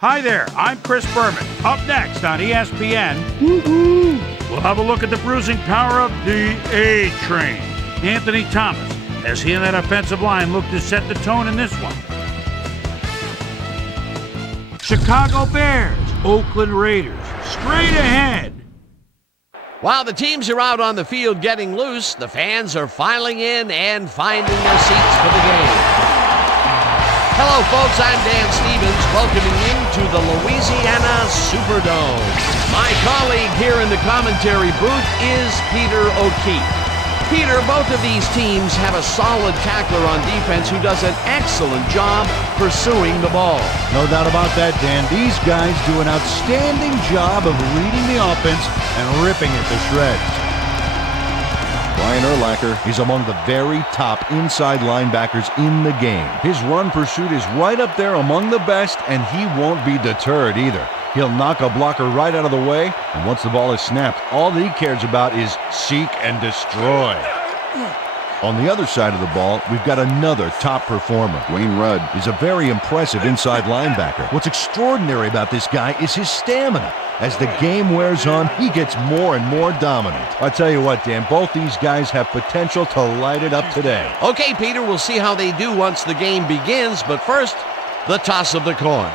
Hi there, I'm Chris Berman. Up next on ESPN, we'll have a look at the bruising power of the A-Train. Anthony Thomas, as he and that offensive line look to set the tone in this one. Chicago Bears, Oakland Raiders, straight ahead. While the teams are out on the field getting loose, the fans are filing in and finding their seats for the game. Hello, folks. I'm Dan Stevens, welcoming you to the Louisiana Superdome. My colleague here in the commentary booth is Peter O'Keefe. Peter, both of these teams have a solid tackler on defense who does an excellent job pursuing the ball. No doubt about that, Dan. These guys do an outstanding job of reading the offense and ripping it to shreds. Brian Urlacher is among the very top inside linebackers in the game. His run pursuit is right up there among the best, and he won't be deterred either. He'll knock a blocker right out of the way, and once the ball is snapped, all that he cares about is seek and destroy. On the other side of the ball, we've got another top performer. Wayne Rudd is a very impressive inside linebacker. What's extraordinary about this guy is his stamina. As the game wears on, he gets more and more dominant. I tell you what, Dan, both these guys have potential to light it up today. Okay, Peter, we'll see how they do once the game begins, but first, the toss of the coin.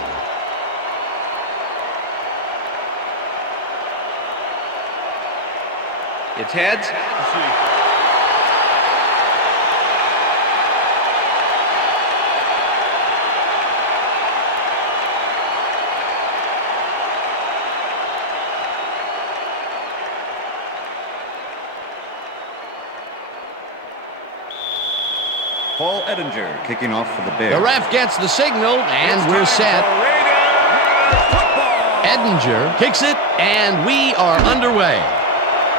It's heads. Paul Edinger kicking off for the Bears. The ref gets the signal, and we're set. Edinger kicks it, and we are underway.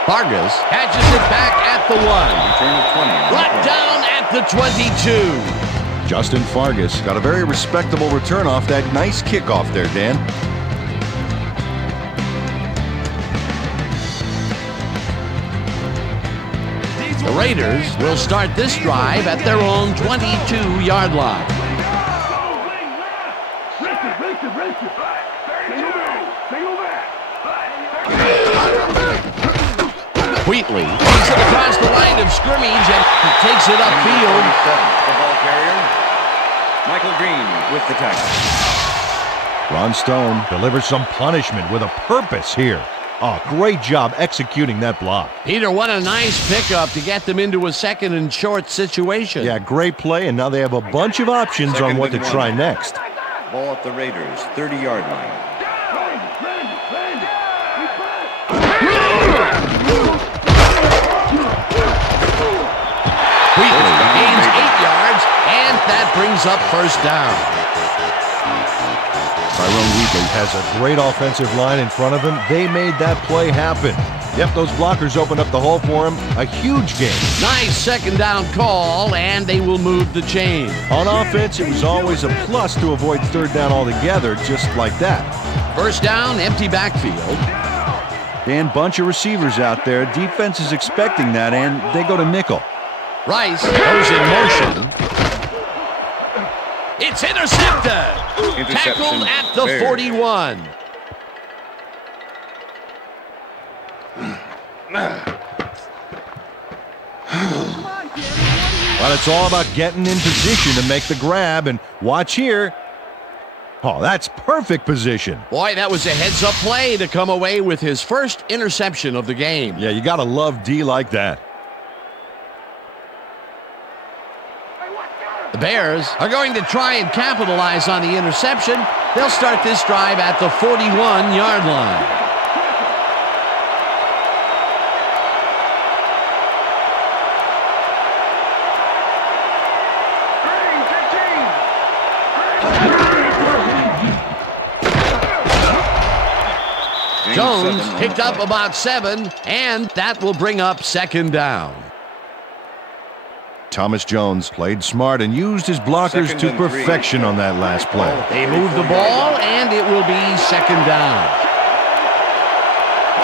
Vargas catches it back at the 1. Return of 20. Brought down at the 22. Justin Vargas got a very respectable return off that nice kickoff there, Dan. The Raiders will start this drive at their own 22-yard line. Wheatley takes it across the line of scrimmage and takes it upfield. The ball carrier, Michael Green with the tackle. Ron Stone delivers some punishment with a purpose here. Oh, great job executing that block. Peter, what a nice pickup to get them into a second and short situation. Yeah, great play, and now they have a bunch of options on what to try next. Ball at the Raiders, 30-yard line. Wheatley gains 8 yards, and that brings up first down. Tyrone Wheatley has a great offensive line in front of him. They made that play happen. Yep, those blockers opened up the hole for him. A huge game. Nice second down call, and they will move the chain. On offense, it was always a plus to avoid third down altogether, just like that. First down, empty backfield. Dan, bunch of receivers out there. Defense is expecting that, and they go to nickel. Rice goes in motion. It's intercepted. Tackled at the 41. But it's all about getting in position to make the grab, and watch here. Oh, that's perfect position. Boy, that was a heads-up play to come away with his first interception of the game. Yeah, you gotta love D like that. The Bears are going to try and capitalize on the interception. They'll start this drive at the 41-yard line. Jones picked up about 7, and that will bring up second down. Thomas Jones played smart and used his blockers to perfection on that last play. They move the ball, and it will be second down.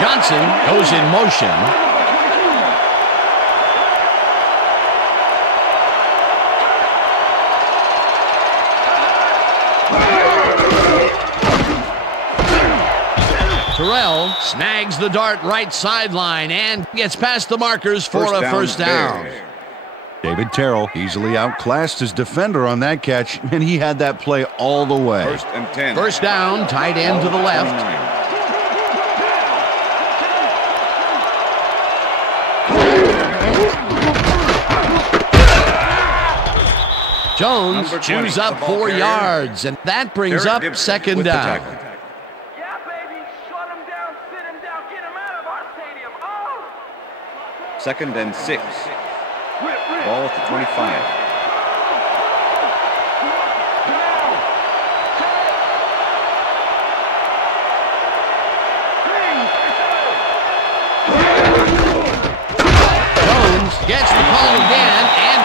Johnson goes in motion. Terrell snags the dart right sideline and gets past the markers for a first down. David Terrell easily outclassed his defender on that catch, and he had that play all the way. 1st and 10. First down, tight end to the left. Jones chews up 4 yards, and that brings up second down. Yeah, baby. Shut him down, sit him down, get him out of our stadium. Oh! 2nd and 6. Ball at the 25. Jones gets the call again and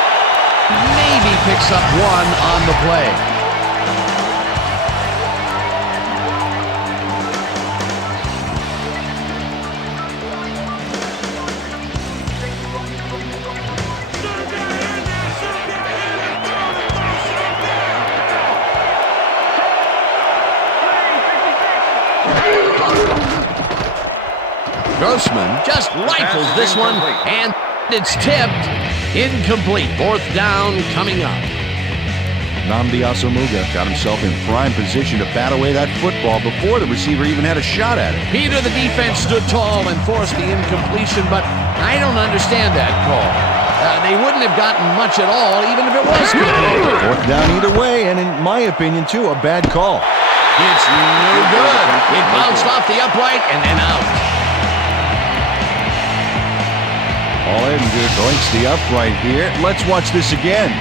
maybe picks up 1 on the play. Grossman just rifles this one, and it's tipped. Incomplete. 4th down coming up. Nnamdi Asomugha got himself in prime position to bat away that football before the receiver even had a shot at it. Peter, the defense stood tall and forced the incompletion, but I don't understand that call. They wouldn't have gotten much at all, even if it was complete. 4th down either way, and in my opinion, too, a bad call. It's no good. It bounced off the upright and then out. All Edinger breaks the upright here. Let's watch this again.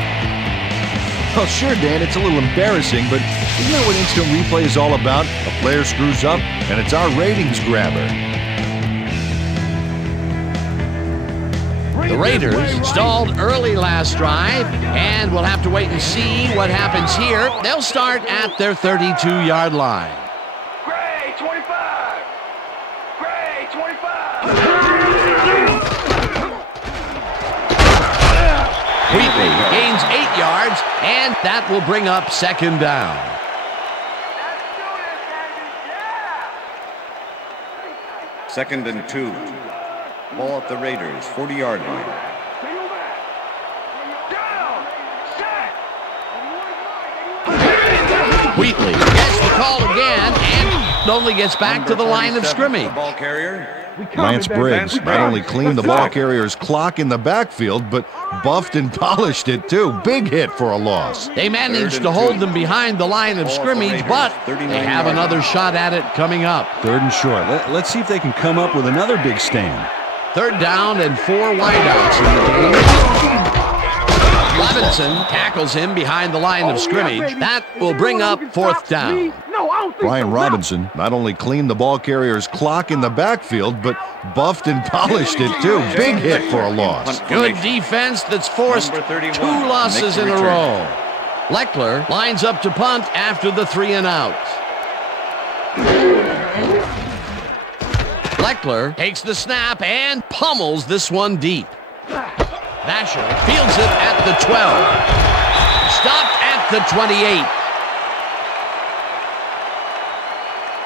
Well, sure, Dan, it's a little embarrassing, but isn't that what instant replay is all about? A player screws up, and it's our ratings grabber. The Raiders stalled early last drive, and we'll have to wait and see what happens here. They'll start at their 32-yard line. Gray, 25. Gray, 25. Wheatley gains 8 yards, and that will bring up second down. Let's do this, baby. 2nd and 2. Ball at the Raiders, 40-yard line. Down. Set. Wheatley gets the call again and only gets back to the line of scrimmage. The ball carrier. Lance Briggs not only cleaned the ball carrier's clock in the backfield, but buffed and polished it too. Big hit for a loss. They managed to hold them behind the line of scrimmage, but they have another shot at it coming up. 3rd and short. Let's see if they can come up with another big stand. 3rd down and 4 wideouts in the game. Robinson tackles him behind the line of scrimmage. That will bring up 4th down. Brian Robinson not only cleaned the ball carrier's clock in the backfield, but buffed and polished it too. Big hit for a loss. Good defense that's forced 2 losses in a row. Leckler lines up to punt after the 3 and out. Leckler takes the snap and pummels this one deep. Nasher fields it at the 12. Stopped at the 28.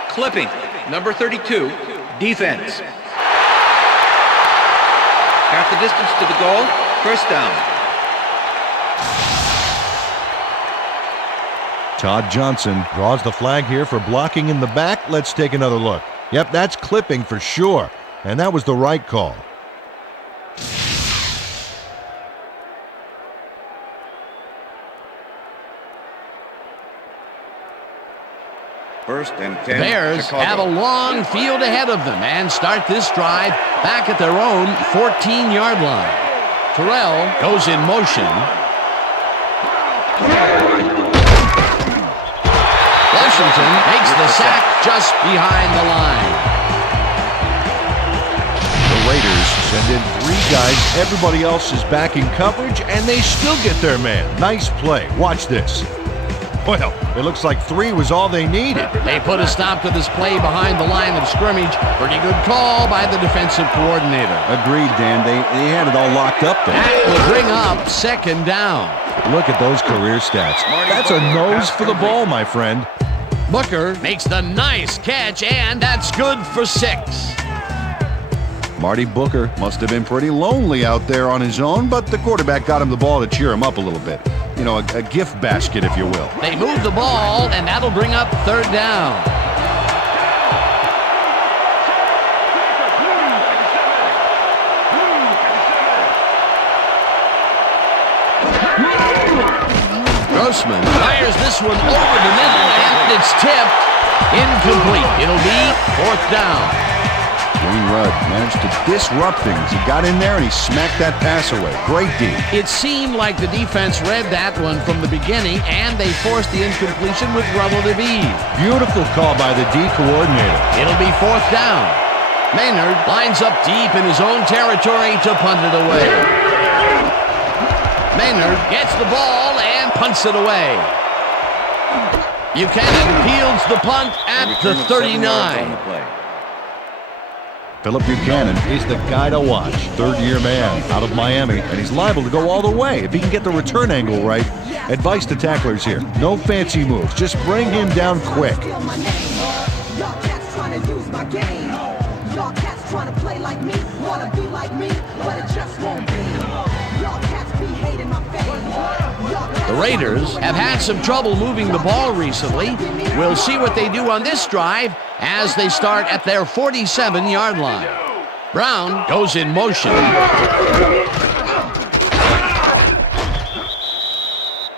Clipping, number 32, defense. Half the distance to the goal, first down. Todd Johnson draws the flag here for blocking in the back. Let's take another look. Yep, that's clipping for sure. And that was the right call. First and 10. Bears Chicago. have a long field ahead of them and start this drive back at their own 14-yard line. Terrell goes in motion. Washington makes the sack just behind the line. The Raiders send in 3 guys. Everybody else is back in coverage, and they still get their man. Nice play. Watch this. Well, it looks like 3 was all they needed. They put a stop to this play behind the line of scrimmage. Pretty good call by the defensive coordinator. Agreed, Dan. They had it all locked up there. That will bring up second down. Look at those career stats. That's a nose for the ball, my friend. Booker makes the nice catch, and that's good for 6. Marty Booker must have been pretty lonely out there on his own, but the quarterback got him the ball to cheer him up a little bit. You know, a gift basket, if you will. They move the ball, and that'll bring up 3rd down. Grossman fires this one over the middle, and it's tipped. Incomplete. It'll be 4th down. Wayne Rudd managed to disrupt things. He got in there and he smacked that pass away. Great D. It seemed like the defense read that one from the beginning, and they forced the incompletion with relative ease. Beautiful call by the D coordinator. It'll be 4th down. Maynard lines up deep in his own territory to punt it away. Maynard gets the ball and punts it away. Buchanan fields the punt at the 39. Philip Buchanan is the guy to watch. 3rd-year man out of Miami, and he's liable to go all the way if he can get the return angle right. Advice to tacklers here: no fancy moves, just bring him down quick. The Raiders have had some trouble moving the ball recently. We'll see what they do on this drive as they start at their 47-yard line. Brown goes in motion.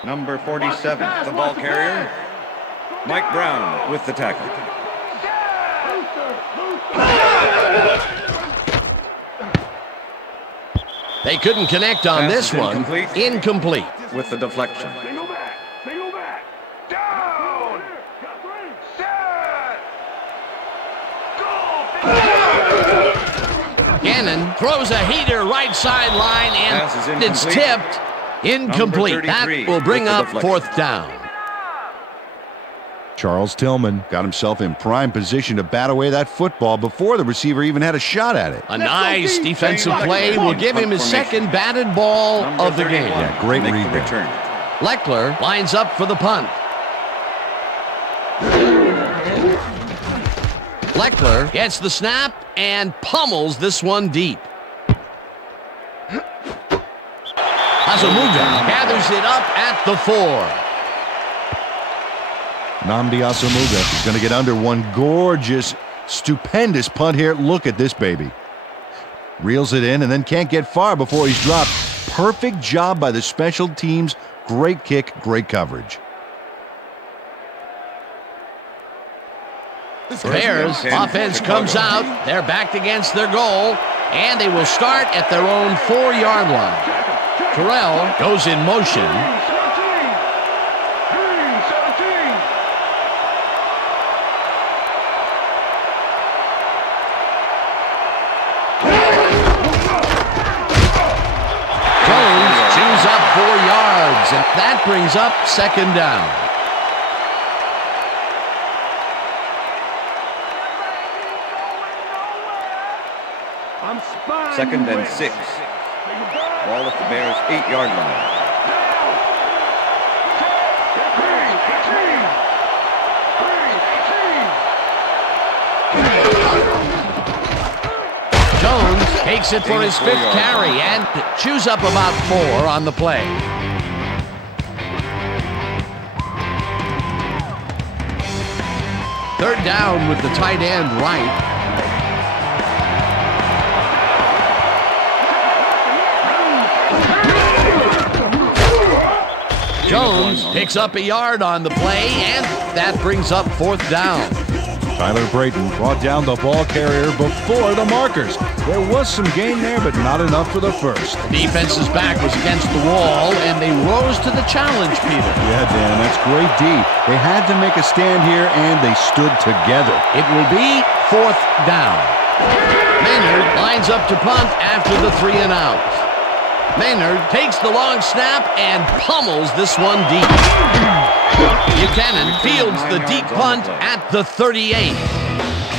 Number 47, the ball carrier, Mike Brown with the tackle. They couldn't connect on Pass this is one. Incomplete. With the deflection. Single back. Down. Set. Go. Gannon throws a heater right sideline, Pass is and it's incomplete. tipped. Incomplete. That will bring with the up deflection. 4th down. Charles Tillman got himself in prime position to bat away that football before the receiver even had a shot at it. A nice defensive play will give him his 2nd batted ball Number of the 31, game. Yeah, great make read the there. return. Leckler lines up for the punt. Leckler gets the snap and pummels this one deep. Asamuga gathers it up at the 4. Nnamdi Asomugha is going to get under one gorgeous, stupendous punt here. Look at this baby. Reels it in and then can't get far before he's dropped. Perfect job by the special teams. Great kick, great coverage. Bears offense comes out. They're backed against their goal, and they will start at their own 4-yard line. Terrell goes in motion. 17. Jones chews up 4 yards, and that brings up 2nd down. I'm spying. 2nd you and in. 6. Ball at the Bears' 8-yard line. Jones takes it for his 5th carry and chews up about 4 on the play. Third down with the tight end right. Jones picks up a yard on the play, and that brings up 4th down. Tyler Brayton brought down the ball carrier before the markers. There was some gain there, but not enough for the first. Defense's back was against the wall, and they rose to the challenge, Peter. Yeah, Dan, that's great D. They had to make a stand here, and they stood together. It will be 4th down. Maynard lines up to punt after the 3 and out. Maynard takes the long snap and pummels this one deep. Buchanan fields the deep punt at the 38.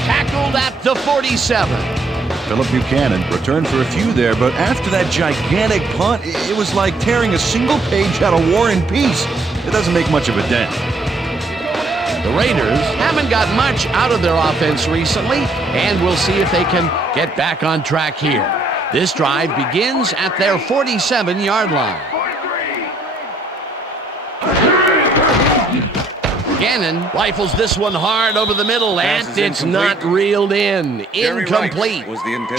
Tackled at the 47. Philip Buchanan returned for a few there, but after that gigantic punt, it was like tearing a single page out of War and Peace. It doesn't make much of a dent. The Raiders haven't got much out of their offense recently, and we'll see if they can get back on track here. This drive begins at their 47-yard line. Gannon rifles this one hard over the middle, and it's not reeled in. Incomplete.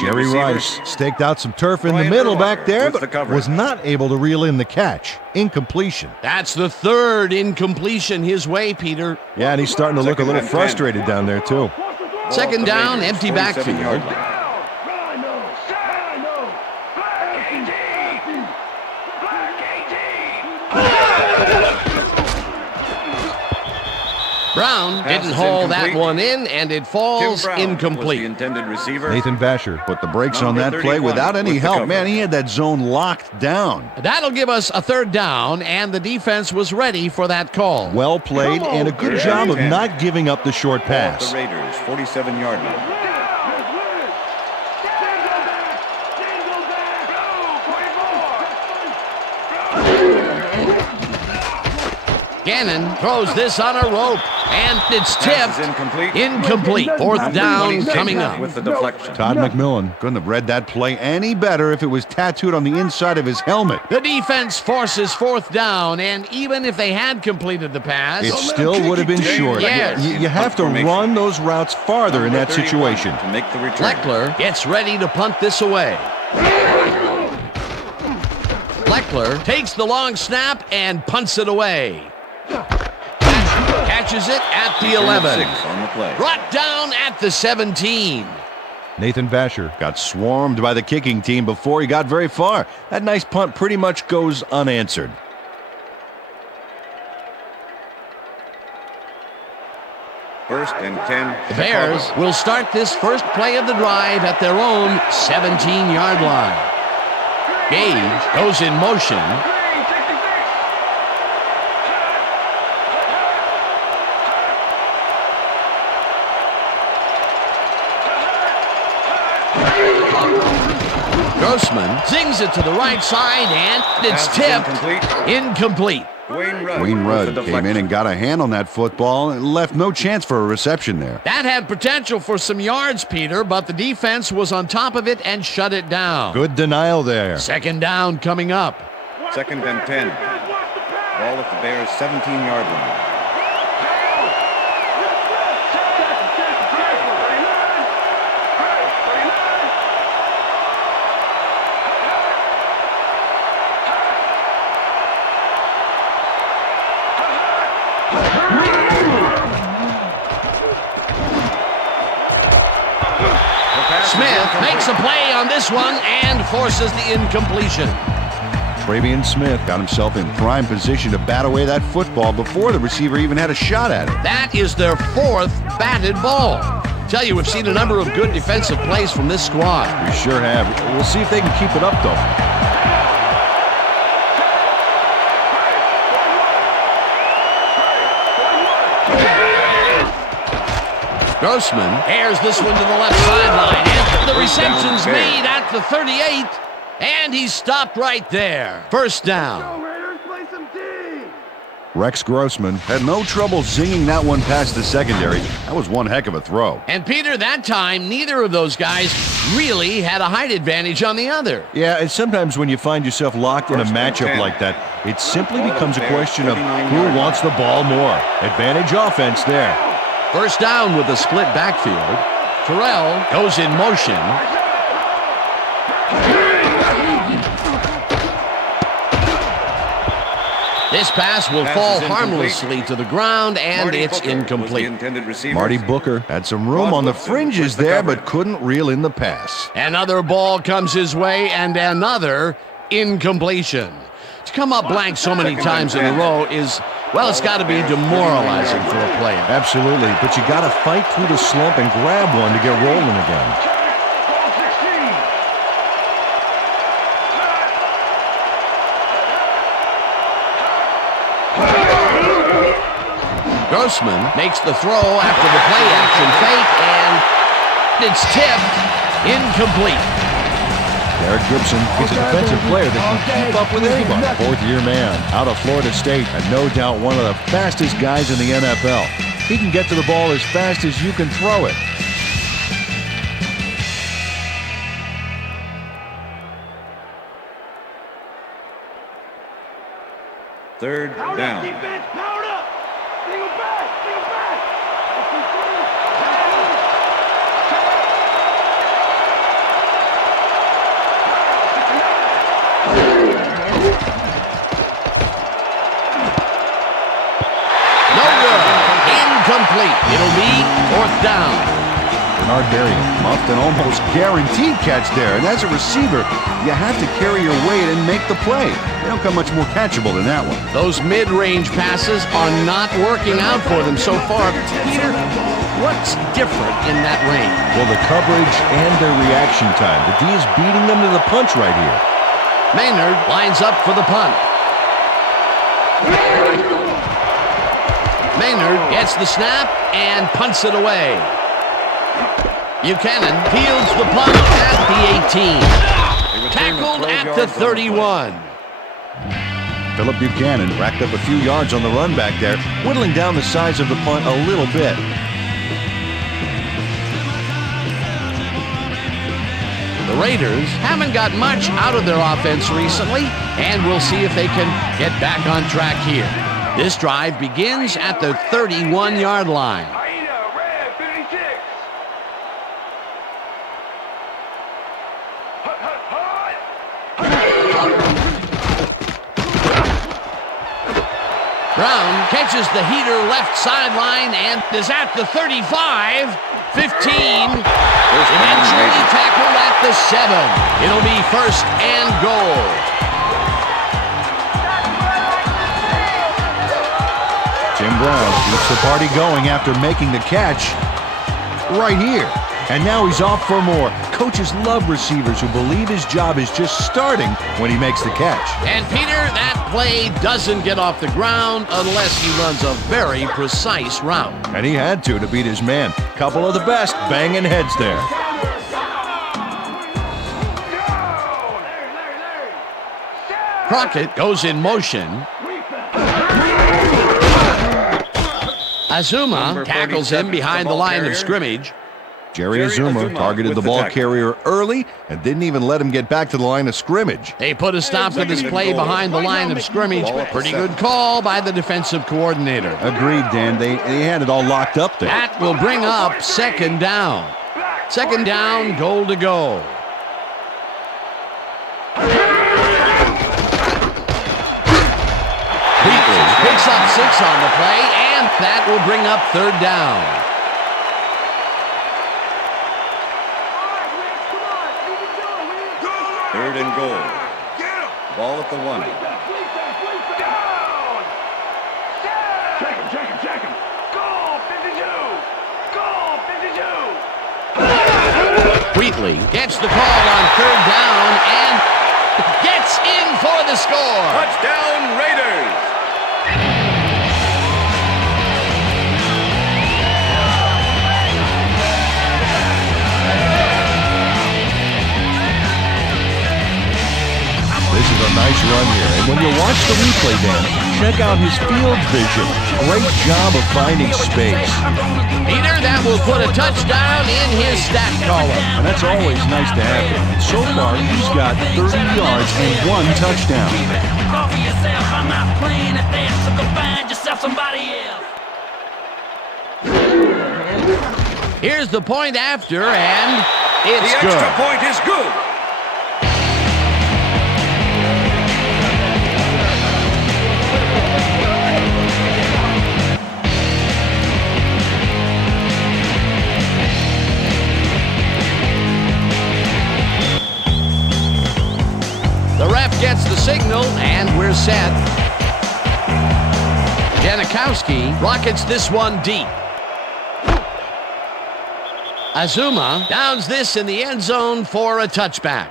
Jerry Rice staked out some turf in the middle back there, but was not able to reel in the catch. Incompletion. That's the third incompletion his way, Peter. Yeah, and he's starting to look a little frustrated down there, too. Second down, empty backfield. Brown didn't haul that one in, and it falls incomplete. Intended receiver. Nathan Basher put the brakes on that play without any help. Man, he had that zone locked down. That'll give us a third down, and the defense was ready for that call. Well played, and a good job of not giving up the short pass. The Raiders, 47-yard line. Gannon throws this on a rope, and it's tipped. Incomplete. Fourth down coming up. With the deflection. Todd McMillan couldn't have read that play any better if it was tattooed on the inside of his helmet. The defense forces fourth down, and even if they had completed the pass, it still would have been short. Yes. You have to run those routes farther in that situation. To make the return. Leckler gets ready to punt this away. Leckler takes the long snap and punts it away. Catches it at the 11. On the play. Brought down at the 17. Nathan Basher got swarmed by the kicking team before he got very far. That nice punt pretty much goes unanswered. First and 10. The Bears will start this first play of the drive at their own 17-yard line. Gage goes in motion. Grossman zings it to the right side, and it's tipped. Incomplete. Wayne Rudd came in and got a hand on that football and left no chance for a reception there. That had potential for some yards, Peter, but the defense was on top of it and shut it down. Good denial there. Second down coming up. Second and 10. Ball at the Bears' 17-yard line. Smith makes a play on this one and forces the incompletion. Bravion Smith got himself in prime position to bat away that football before the receiver even had a shot at it. That is their fourth batted ball. Tell you, we've seen a number of good defensive plays from this squad. We sure have. We'll see if they can keep it up, though. Grossman airs this one to the left sideline, and the reception's made at the 38, and he's stopped right there. First down. Rex Grossman had no trouble zinging that one past the secondary. That was one heck of a throw. And Peter, that time, neither of those guys really had a height advantage on the other. Yeah, and sometimes when you find yourself locked in a matchup like that, it simply becomes a question of who wants the ball more. Advantage offense there. First down with a split backfield. Terrell goes in motion. This pass will fall harmlessly to the ground, and it's incomplete. Marty Booker had some room on the fringes there, but couldn't reel in the pass. Another ball comes his way, and another incompletion. To come up blank so many times in a row is, well, it's got to be demoralizing for a player. Absolutely, but you got to fight through the slump and grab one to get rolling again. Grossman makes the throw after the play-action fake, and it's tipped. Incomplete. Derek Gibson is a defensive player that can keep up with anybody. Fourth-year man out of Florida State, and no doubt one of the fastest guys in the NFL. He can get to the ball as fast as you can throw it. Third down. Defense, powered up. Single back, single back. No good. Incomplete. It'll be fourth down. Bernard Berry muffed an almost guaranteed catch there. And as a receiver, you have to carry your weight and make the play. They don't come much more catchable than that one. Those mid-range passes are not working out for them so far. Peter, what's different in that range? Well, the coverage and their reaction time. The D is beating them to the punch right here. Maynard lines up for the punt. Maynard gets the snap and punts it away. Buchanan fields the punt at the 18. Tackled at the 31. Philip Buchanan racked up a few yards on the run back there, whittling down the size of the punt a little bit. The Raiders haven't got much out of their offense recently, and we'll see if they can get back on track here. This drive begins at the 31-yard line. Hyena, red, 56. Hut, hut, hut. Brown catches the heater left sideline and is at the 35, 15, eventually tackled at the 7. It'll be first and goal. Jim Brown keeps the party going after making the catch right here. And now he's off for more. Coaches love receivers who believe his job is just starting when he makes the catch. And Peter, that play doesn't get off the ground unless he runs a very precise route. And he had to beat his man. Couple of the best banging heads there. Crockett goes in motion. Azuma tackles him behind the line of scrimmage. Jerry Azuma targeted the ball carrier early and didn't even let him get back to the line of scrimmage. They put a stop to this play behind the line of scrimmage. Pretty good call by the defensive coordinator. Agreed, Dan. They had it all locked up there. That will bring up second down. Second down, goal to go. Picks up 6 on the play, and that will bring up third down. Third and goal. Ball at the 1. Check him. Goal, 52. Goal, 52. Wheatley gets the call on third down and gets in for the score. Touchdown, Raiders! This is a nice run here. And when you watch the replay, Dan, check out his field vision. Great job of finding space. Peter, that will put a touchdown in his stat column. And that's always nice to have him. So far, he's got 30 yards and 1 touchdown. I'm not playing at that, so go find yourself somebody else. Here's the point after, and it's The good. extra point is good. The ref gets the signal, and we're set. Janikowski rockets this one deep. Azuma downs this in the end zone for a touchback.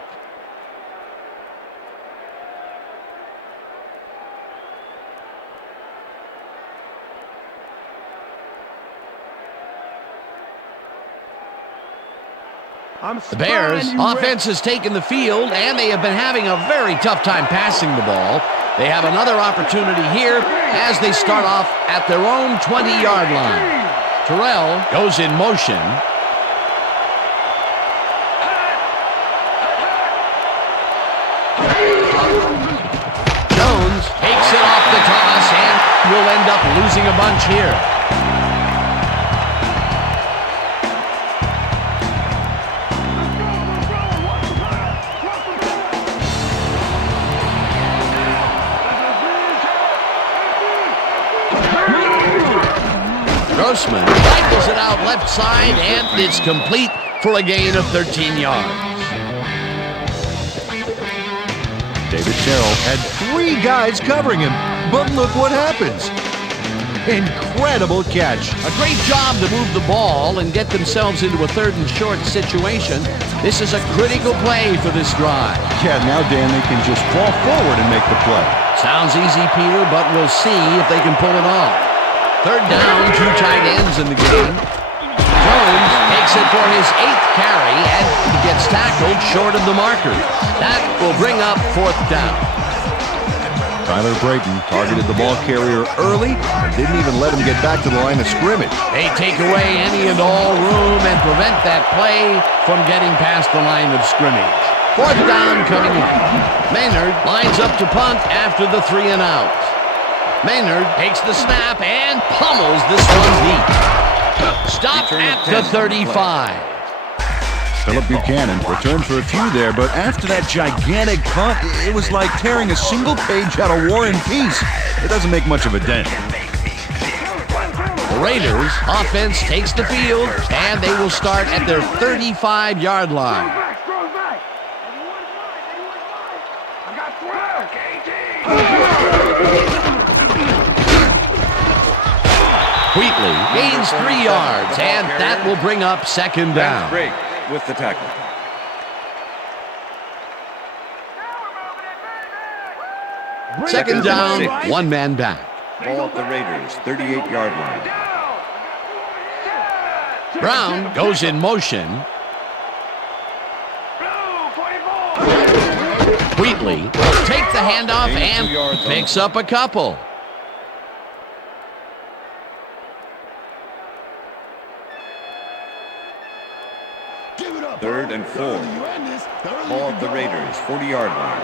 The Bears' offense has taken the field, and they have been having a very tough time passing the ball. They have another opportunity here, as they start off at their own 20-yard line. Terrell goes in motion. Jones takes it off the toss and will end up losing a bunch here. Grossman rifles it out left side, and it's complete for a gain of 13 yards. David Terrell had 3 guys covering him, but look what happens. Incredible catch. A great job to move the ball and get themselves into a 3rd and short situation. This is a critical play for this drive. Yeah, now, Dan, they can just fall forward and make the play. Sounds easy, Peter, but we'll see if they can pull it off. 3rd down, 2 tight ends in the game. Jones takes it for his 8th carry, and he gets tackled short of the marker. That will bring up 4th down. Tyler Brayton targeted the ball carrier early and didn't even let him get back to the line of scrimmage. They take away any and all room and prevent that play from getting past the line of scrimmage. 4th down coming in. Maynard lines up to punt after the 3 and out. Maynard takes the snap and pummels this one deep. Stop at the 35. Philip Buchanan returned for a few there, but after that gigantic punt, it was like tearing a single page out of War and Peace. It doesn't make much of a dent. The Raiders offense takes the field, and they will start at their 35-yard line. Wheatley gains 3 yards, and that will bring up 2nd down. Great with the tackle. Second down, 1 man back. Ball at the Raiders' 38-yard line. Brown goes in motion. Wheatley will take the handoff and picks up a couple. Third and 4. Ball at the Raiders' 40-yard line.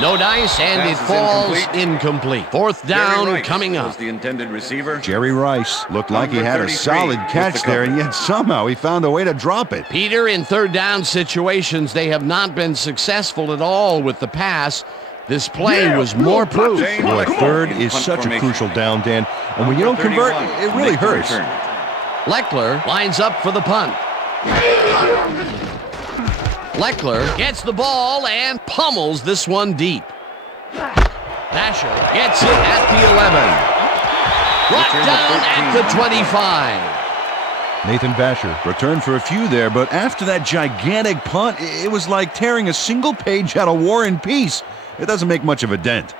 No dice, and it falls incomplete. 4th down coming up. Was the intended receiver. Jerry Rice looked like he had a solid catch there, and yet somehow he found a way to drop it. Peter, in 3rd down situations, they have not been successful at all with the pass. This play was more proof. Boy, 3rd is such a crucial down, Dan, and when you don't convert, it really hurts. Leckler lines up for the punt. Leckler gets the ball and pummels this one deep. Vasher gets it at the 11. Brought down at the 25. Nathan Vasher returned for a few there, but after that gigantic punt, it was like tearing a single page out of War and Peace. It doesn't make much of a dent.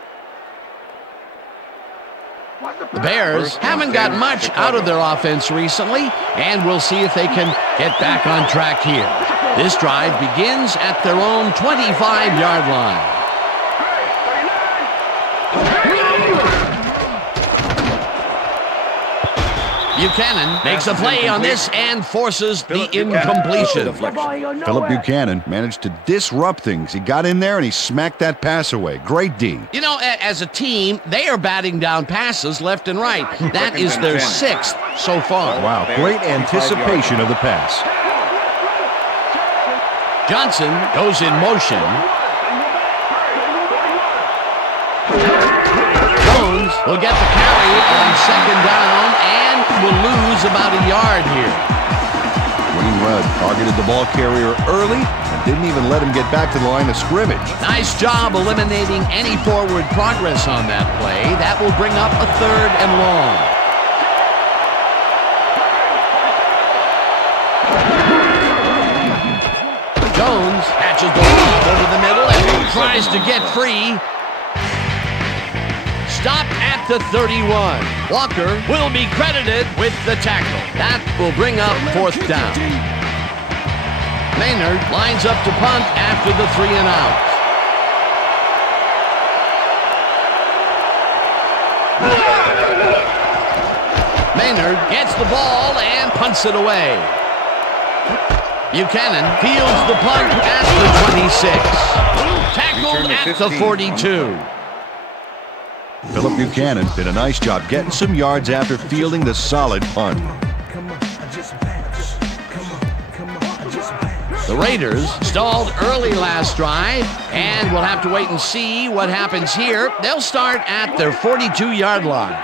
The Bears haven't got much out of their offense recently, and we'll see if they can get back on track here. This drive begins at their own 25-yard line. Buchanan makes a play on this and forces the incompletion. Philip Buchanan managed to disrupt things. He got in there and he smacked that pass away. Great D. You know, as a team, they are batting down passes left and right. That is their 6th so far. Wow, great anticipation of the pass. Johnson goes in motion. Jones will get the carry on 2nd down and will lose about a yard here. Wayne Rudd targeted the ball carrier early and didn't even let him get back to the line of scrimmage. Nice job eliminating any forward progress on that play. That will bring up a 3rd and long. Jones catches the ball over the middle and tries to get free. Stop at the 31. Walker will be credited with the tackle. That will bring up 4th down. Maynard lines up to punt after the 3 and out. Maynard gets the ball and punts it away. Buchanan fields the punt at the 26. Tackled at the 42. Philip Buchanan did a nice job getting some yards after fielding the solid punt. The Raiders stalled early last drive, and we'll have to wait and see what happens here. They'll start at their 42-yard line.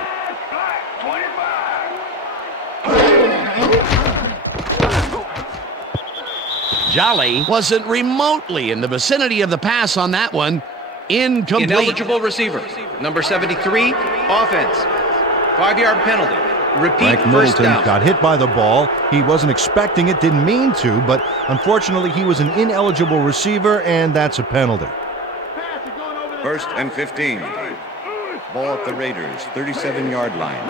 Jolly wasn't remotely in the vicinity of the pass on that one. Incomplete. Ineligible receiver. Number 73, offense. 5-yard penalty. Repeat, Frank first Middleton down. got hit by the ball. He wasn't expecting it, didn't mean to, but unfortunately he was an ineligible receiver, and that's a penalty. 1st and 15. Ball at the Raiders' 37-yard line.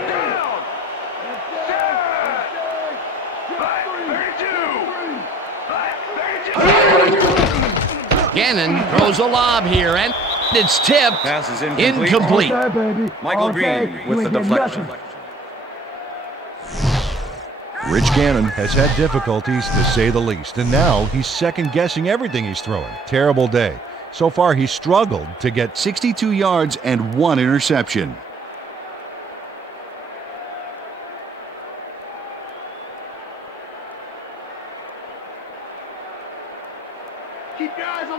Gannon throws a lob here, and it's tipped. Pass is incomplete. Michael Green with the deflection. Rich Gannon has had difficulties, to say the least, and now he's second-guessing everything he's throwing. Terrible day. So far, he's struggled to get 62 yards and 1 interception.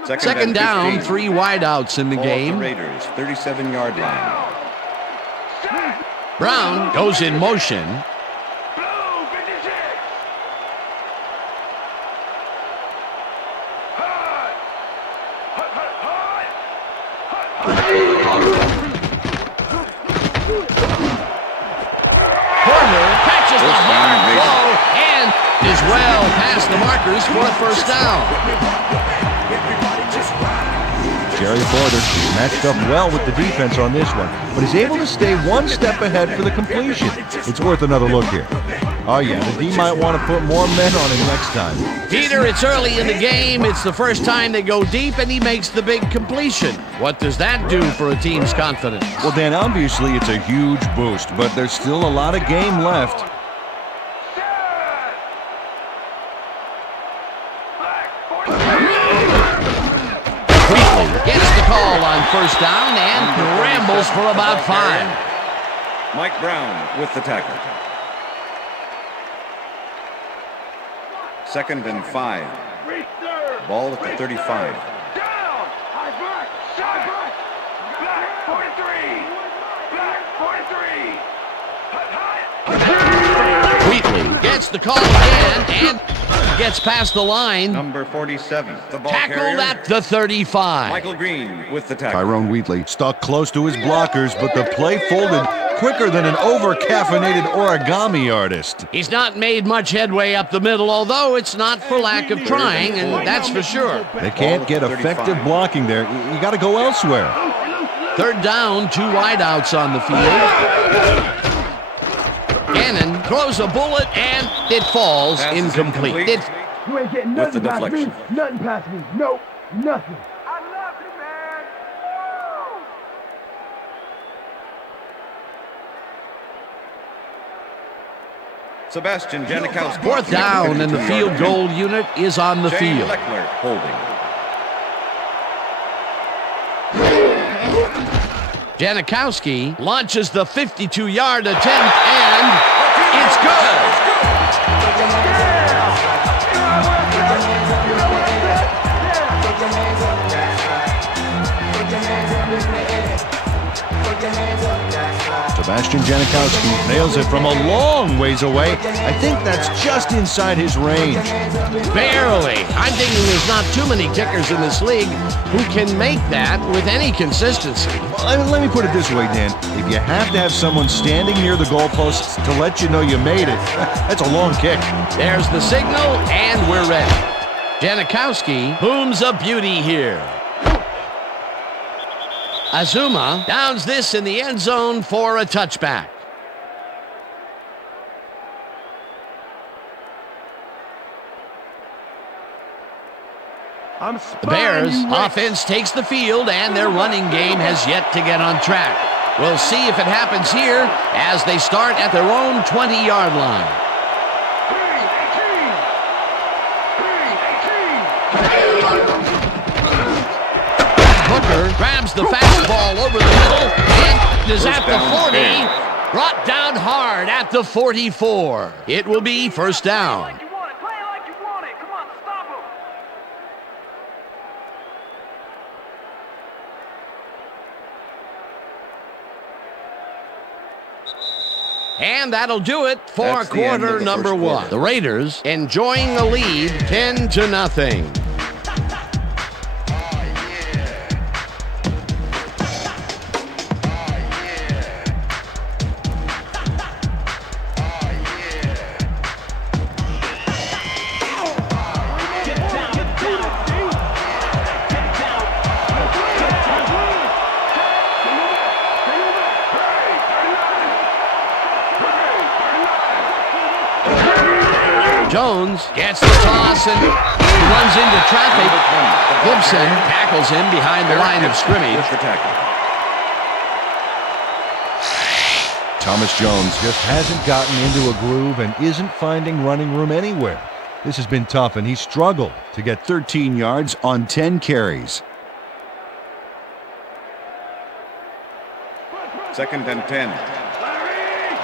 Second down, 3 wideouts in the Ball at game. the Raiders' 37-yard line. Brown goes in motion. Porter catches the hard ball and is well past the markers for a first down. Jerry Porter matched up well with the defense on this one, but is able to stay one step ahead for the completion. It's worth another look here. Oh yeah, the D might want to put more men on him next time. Peter, it's early in the game. It's the first time they go deep, and he makes the big completion. What does that do for a team's confidence? Well, Dan, obviously it's a huge boost, but there's still a lot of game left. Gets the call on first down and rambles for about 5. Mike Brown with the tackle. 2nd and 5. Ball at the 35. Wheatley gets the call again and gets past the line. Number 47, the ball Tackled carrier. at the 35. Michael Green with the tackle. Tyrone Wheatley stuck close to his blockers, but the play folded quicker than an over-caffeinated origami artist. He's not made much headway up the middle, although it's not for lack of trying, and that's for sure. They can't get effective blocking there. You got to go elsewhere. 3rd down, 2 wideouts on the field. Gannon throws a bullet, and it falls Pass is incomplete. incomplete. You ain't getting With the nothing past me. deflection. Nothing past me. Nope. Nothing. I love you, man. Woo! Sebastian Janikowski. 4th down, and the field goal unit is on the Shane field. Leckler holding. Janikowski launches the 52-yard attempt, and it's good. Sebastian Janikowski nails it from a long ways away. I think that's just inside his range. Barely. I'm thinking there's not too many kickers in this league who can make that with any consistency. Let me put it this way, Dan. If you have to have someone standing near the goalposts to let you know you made it, that's a long kick. There's the signal, and we're ready. Janikowski booms a beauty here. Azuma downs this in the end zone for a touchback. The Bears offense takes the field, and their running game has yet to get on track. We'll see if it happens here as they start at their own 20-yard line. Hooker grabs the fastball over the middle and is at the 40. Brought down hard at the 44. It will be first down. Like you want it. Play it like you want it. Come on, stop him. And that'll do it for That's the end of quarter the number first one. quarter. The Raiders enjoying the lead 10-0. Jones gets the toss and runs into traffic. Gibson tackles him behind the line of scrimmage. With the tackle. Thomas Jones just hasn't gotten into a groove and isn't finding running room anywhere. This has been tough, and he's struggled to get 13 yards on 10 carries. 2nd and 10.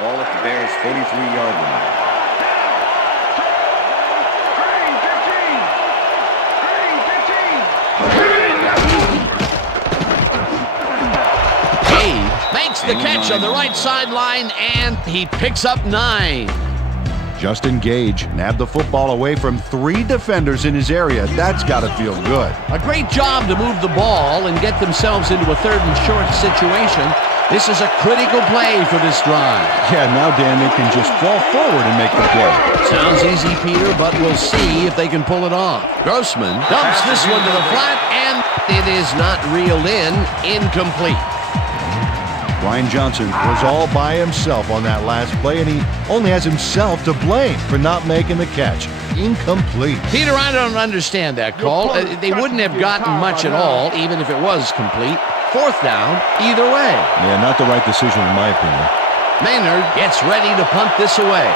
Ball at the Bears' 43-yard line. Makes the catch on the right sideline, and he picks up 9. Justin Gage nabbed the football away from 3 defenders in his area. That's got to feel good. A great job to move the ball and get themselves into a 3rd and short situation. This is a critical play for this drive. Yeah, now, Dan, they can just fall forward and make the play. Sounds easy, Peter, but we'll see if they can pull it off. Grossman dumps this one to the flat, and it is not reeled in. Incomplete. Brian Johnson was all by himself on that last play, and he only has himself to blame for not making the catch. Incomplete. Peter, I don't understand that call. They wouldn't have gotten much at all, even if it was complete. 4th down, either way. Yeah, not the right decision in my opinion. Maynard gets ready to punt this away.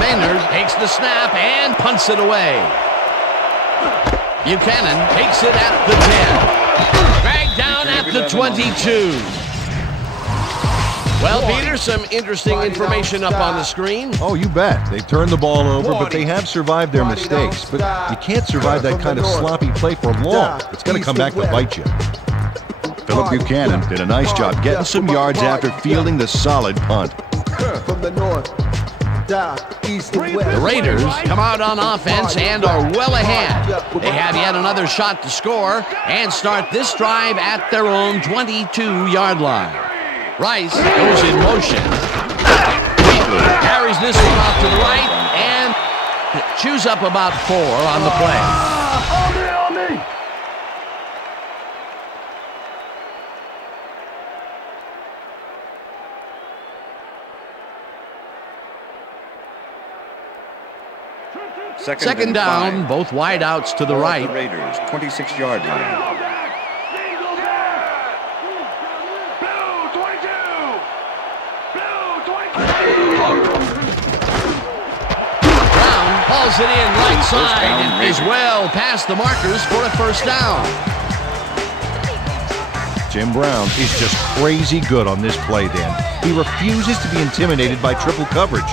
Maynard takes the snap and punts it away. Buchanan takes it at the 10. Dragged down at the 22. Well, Peter, some interesting information up on the screen. Oh, you bet. They've turned the ball over, but they have survived their mistakes. But you can't survive that kind of sloppy play for long. It's going to come back to bite you. Philip Buchanan did a nice job getting some yards after fielding the solid punt. From the north, east, and west. The Raiders come out on offense and are well ahead. They have yet another shot to score and start this drive at their own 22-yard line. Rice goes in motion. Carries this one off to the right and chews up about 4 on the play. Second down, 5. both wideouts to the Ball at right. The Raiders' 26-yard line. Brown hauls it in right side and is well past the markers for a first down. Jim Brown is just crazy good on this play, Dan. He refuses to be intimidated by triple coverage.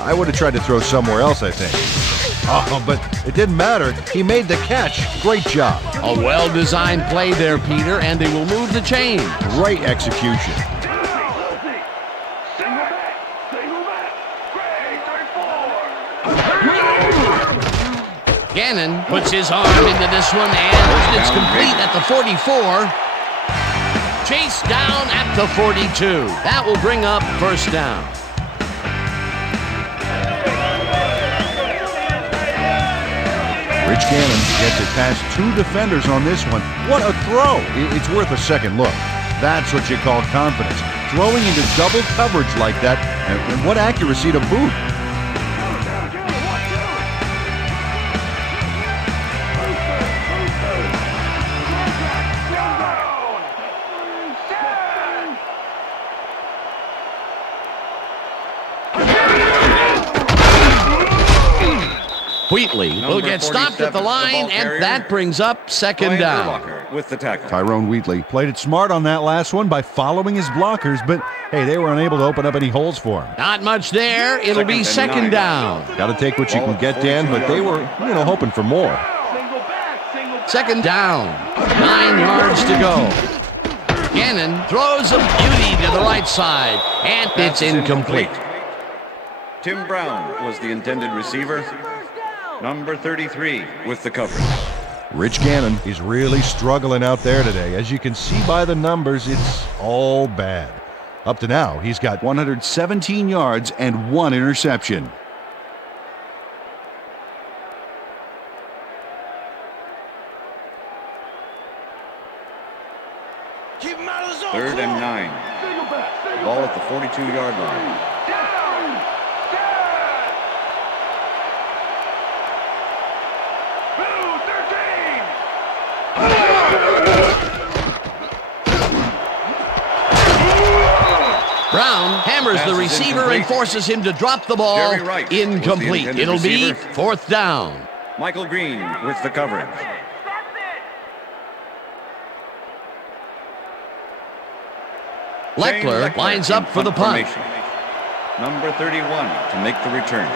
I would have tried to throw somewhere else, I think. Oh, but it didn't matter. He made the catch. Great job. A well-designed play there, Peter, and they will move the chains. Great execution. Gannon puts his arm into this one, and it's complete at the 44. Chased down at the 42. That will bring up first down. Rich Gannon gets it past 2 defenders on this one. What a throw. It's worth a second look. That's what you call confidence. Throwing into double coverage like that, and what accuracy to boot. Wheatley will get stopped at the line, and that brings up second down. With the tackle. Tyrone Wheatley played it smart on that last one by following his blockers, but hey, they were unable to open up any holes for him. Not much there. It'll be second down. Got to take what you can get, Dan, but they were, hoping for more. Second down. 9 yards to go. Gannon throws a beauty to the right side, and it's incomplete. Tim Brown was the intended receiver. Number 33 with the coverage. Rich Gannon is really struggling out there today. As you can see by the numbers, it's all bad. Up to now, he's got 117 yards and 1 interception. Third and 9. Ball at the 42-yard line. Brown hammers the receiver and forces him to drop the ball. Incomplete. It'll be fourth down. Michael Green with the coverage. Leckler lines up for the punt. Number 31 to make the return.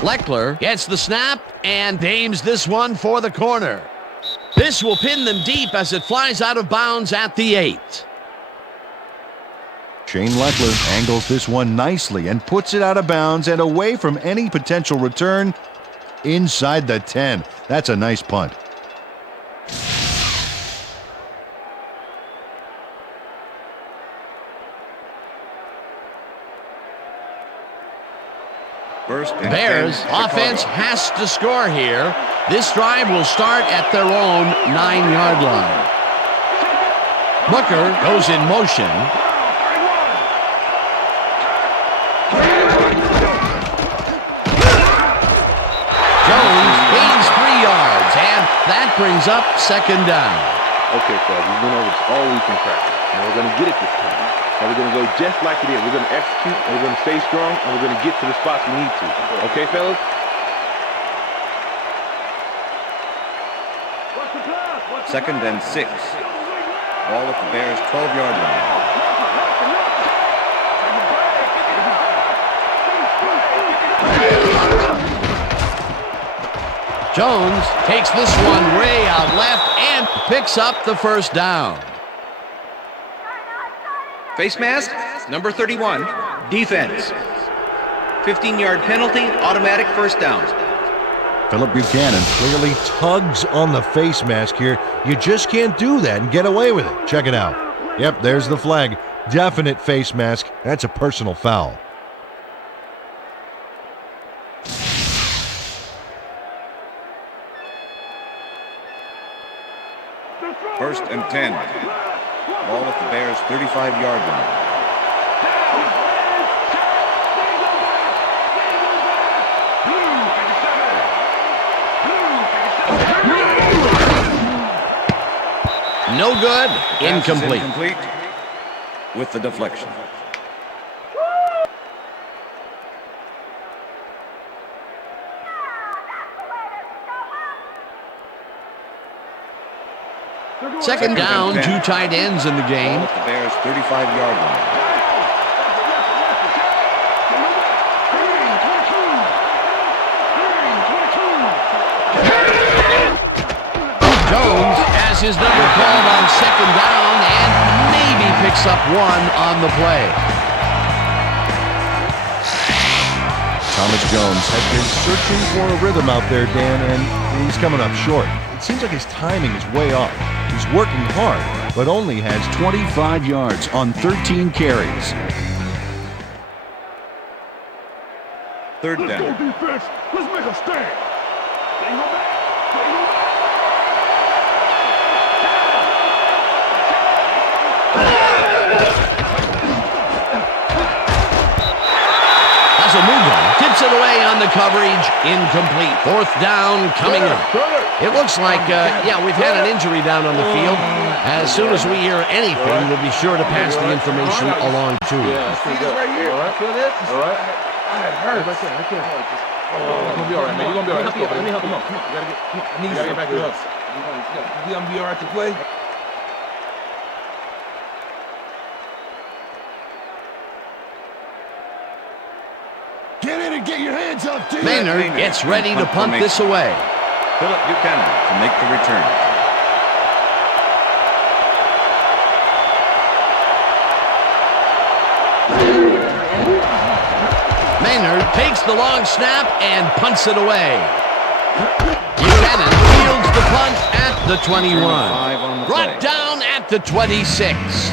Leckler gets the snap and aims this one for the corner. This will pin them deep as it flies out of bounds at the 8. Shane Leckler angles this one nicely and puts it out of bounds and away from any potential return inside the 10. That's a nice punt. Bears offense has to score here. This drive will start at their own 9-yard line. Booker goes in motion. Jones gains 3 yards, and that brings up second down. Okay, fellas, we've been over this all week in practice. Now we're going to get it this time. Now we're going to go just like it is. We're going to execute, and we're going to stay strong, and we're going to get to the spots we need to. Okay, fellas? Second and 6. Ball at the Bears' 12-yard line. Jones takes this one way out left and picks up the first down. Face mask, number 31, defense. 15-yard penalty, automatic first down. Philip Buchanan clearly tugs on the face mask here. You just can't do that and get away with it. Check it out. Yep, there's the flag. Definite face mask. That's a personal foul. First and 10. Ball at the Bears' 35-yard line. No good. Incomplete. Incomplete with the deflection. Second down, 2 tight ends in the game. Ball at the Bears' 35-yard line. Jones has his number called on second down and maybe picks up 1 on the play. Thomas Jones has been searching for a rhythm out there, Dan, and he's coming up short. It seems like his timing is way off. He's working hard, but only has 25 yards on 13 carries. Third down. Defense, let's make a stand. Tips it away on the coverage. Incomplete. Fourth down coming up. It looks like, we've had an injury down on the field. As soon as we hear anything, we'll be sure to pass the information along to you. See this right here? All right. Feel this? All right. Right there. You're gonna be all right, man. You're gonna be all right. Let's go, baby. Come on. You gotta get back to us. You gonna be all right to play? Get in and get your hands up, dude. Maynard gets ready to punt this away. Philip Buchanan to make the return. Maynard takes the long snap and punts it away. Buchanan fields the punt at the 21. Brought down at the 26.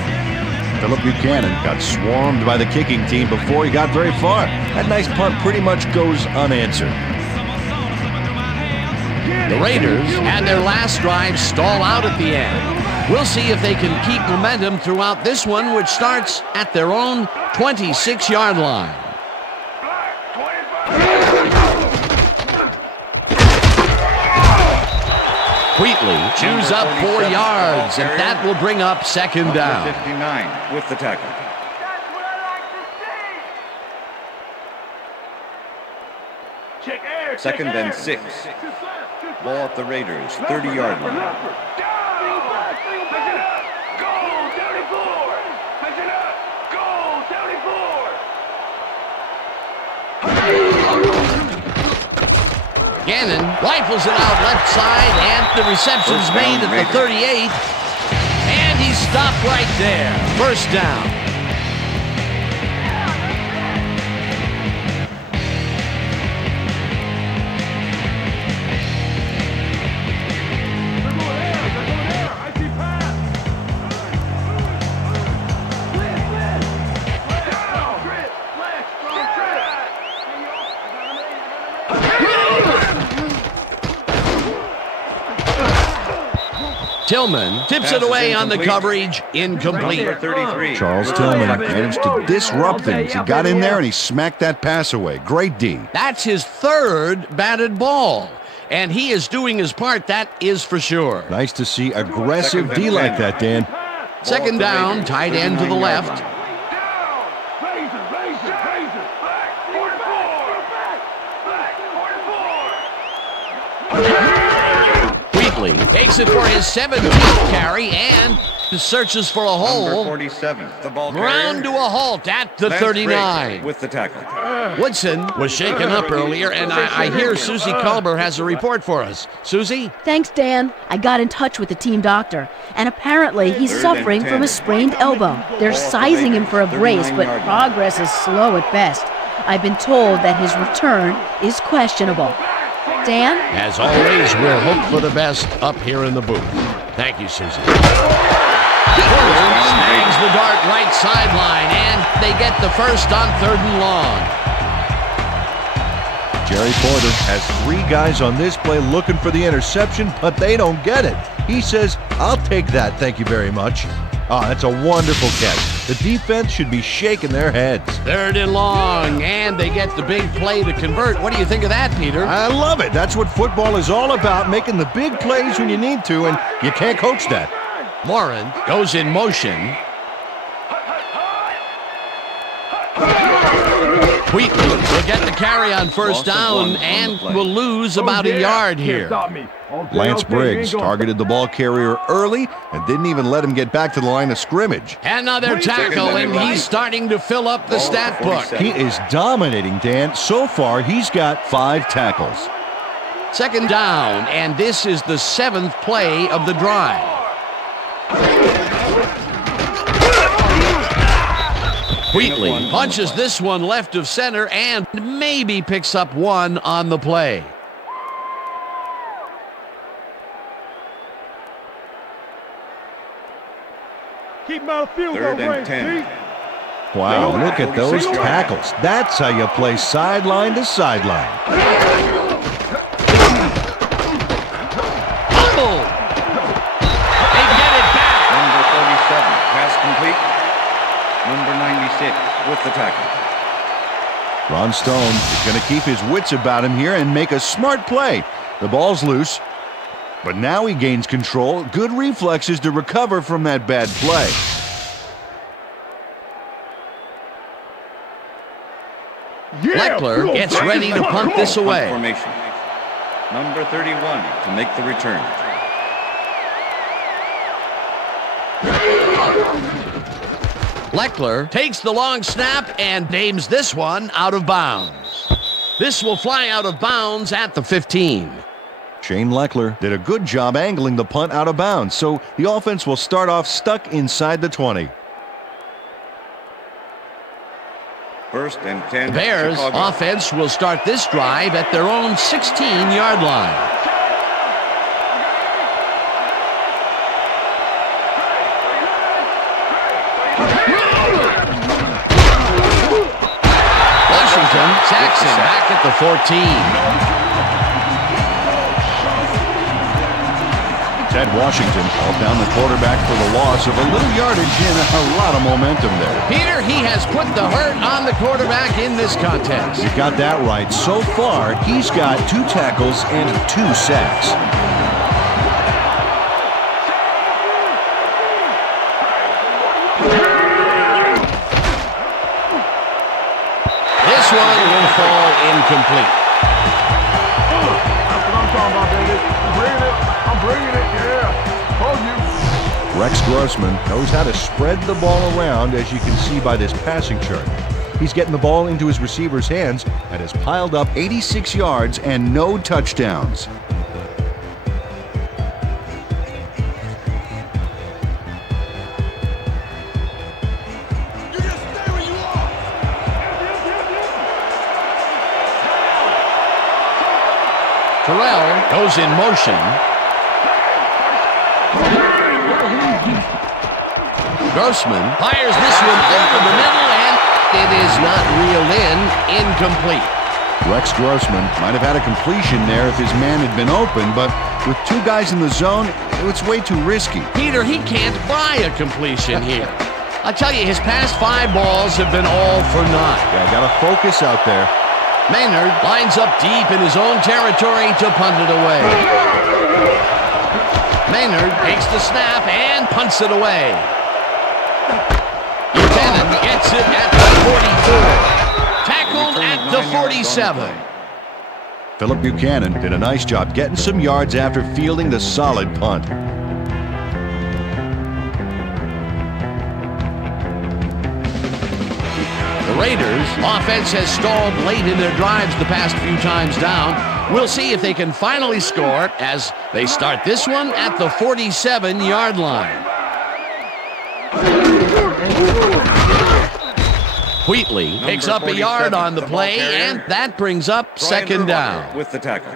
Philip Buchanan got swarmed by the kicking team before he got very far. That nice punt pretty much goes unanswered. The Raiders had their last drive stall out at the end. We'll see if they can keep momentum throughout this one, which starts at their own 26-yard line. Wheatley chews up 4 yards, and that will bring up second down. 59 with the tackle. That's what I like to see. Check air. Second and 6. Ball at the Raiders' 30-yard line. Go, 34. Pick it up. Go, 34. Gannon rifles it out left side, and the reception's made at the 38. And he's stopped right there. First down. Tillman tips it away on the coverage. Incomplete. 33. Charles Tillman managed to disrupt things. He got in there and he smacked that pass away. Great D. That's his third batted ball. And he is doing his part, that is for sure. Nice to see aggressive D like that, Dan. Second down, tight end to the left. Wheatley takes it for his 17th carry and searches for a hole. Number 47, the ball Ground to a halt at the 39. With the tackle. Woodson was shaken up earlier, and I hear Susie Culber has a report for us. Susie? Thanks, Dan. I got in touch with the team doctor, and apparently he's suffering from a sprained elbow. They're sizing him for a brace, but progress is slow at best. I've been told that his return is questionable. Dan? As always, we'll hope for the best up here in the booth. Thank you, Susie. Porter snags the dart right sideline, and they get the first on 3rd and long. Jerry Porter has 3 guys on this play looking for the interception, but they don't get it. He says, I'll take that, thank you very much. Oh, that's a wonderful catch. The defense should be shaking their heads. 3rd and long, and they get the big play to convert. What do you think of that, Peter? I love it. That's what football is all about, making the big plays when you need to, and you can't coach that. Morin goes in motion. Wheatley will get the carry on first down and will lose about a yard here. Lance Briggs targeted the ball carrier early and didn't even let him get back to the line of scrimmage. Another tackle, and he's starting to fill up the stat book. He is dominating, Dan. So far, he's got 5 tackles. Second down, and this is the 7th play of the drive. Wheatley punches this one left of center and maybe picks up 1 on the play. Keep my field goal 3rd and range, 10. Wow, look at those tackles. That's how you play sideline to sideline. Fumble! They get it back. Number 47, pass complete. Number 96 with the tackle. Ron Stone is going to keep his wits about him here and make a smart play. The ball's loose, but now he gains control. Good reflexes to recover from that bad play. Leckler gets ready to punt this away. Formation. Number 31 to make the return. Leckler takes the long snap and aims this one out of bounds. This will fly out of bounds at the 15. Shane Leckler did a good job angling the punt out of bounds, so the offense will start off stuck inside the 20. First and 10. The Bears Chicago. offense will start this drive at their own 16-yard line. Washington sacks him back at the 14. Ted Washington called down the quarterback for the loss of a little yardage and a lot of momentum there. Peter, he has put the hurt on the quarterback in this contest. You got that right. So far, he's got 2 tackles and 2 sacks. This one will fall incomplete. That's what I'm talking about, baby. I'm bringing it, yeah. Told you. Rex Grossman knows how to spread the ball around, as you can see by this passing chart. He's getting the ball into his receiver's hands and has piled up 86 yards and no touchdowns. Terrell goes in motion. Grossman fires this one over the middle, and it is not reeled in. Incomplete. Rex Grossman might have had a completion there if his man had been open, but with 2 guys in the zone, it's way too risky. Peter, he can't buy a completion here. I tell you, his past 5 balls have been all for naught. Yeah, got to focus out there. Maynard lines up deep in his own territory to punt it away. Maynard takes the snap and punts it away. Buchanan gets it at the 44. Tackled at the 47. Philip Buchanan did a nice job getting some yards after fielding the solid punt. The Raiders' offense has stalled late in their drives the past few times down. We'll see if they can finally score as they start this one at the 47-yard line. Wheatley picks up a yard on the play, and that brings up second down. With the tackle.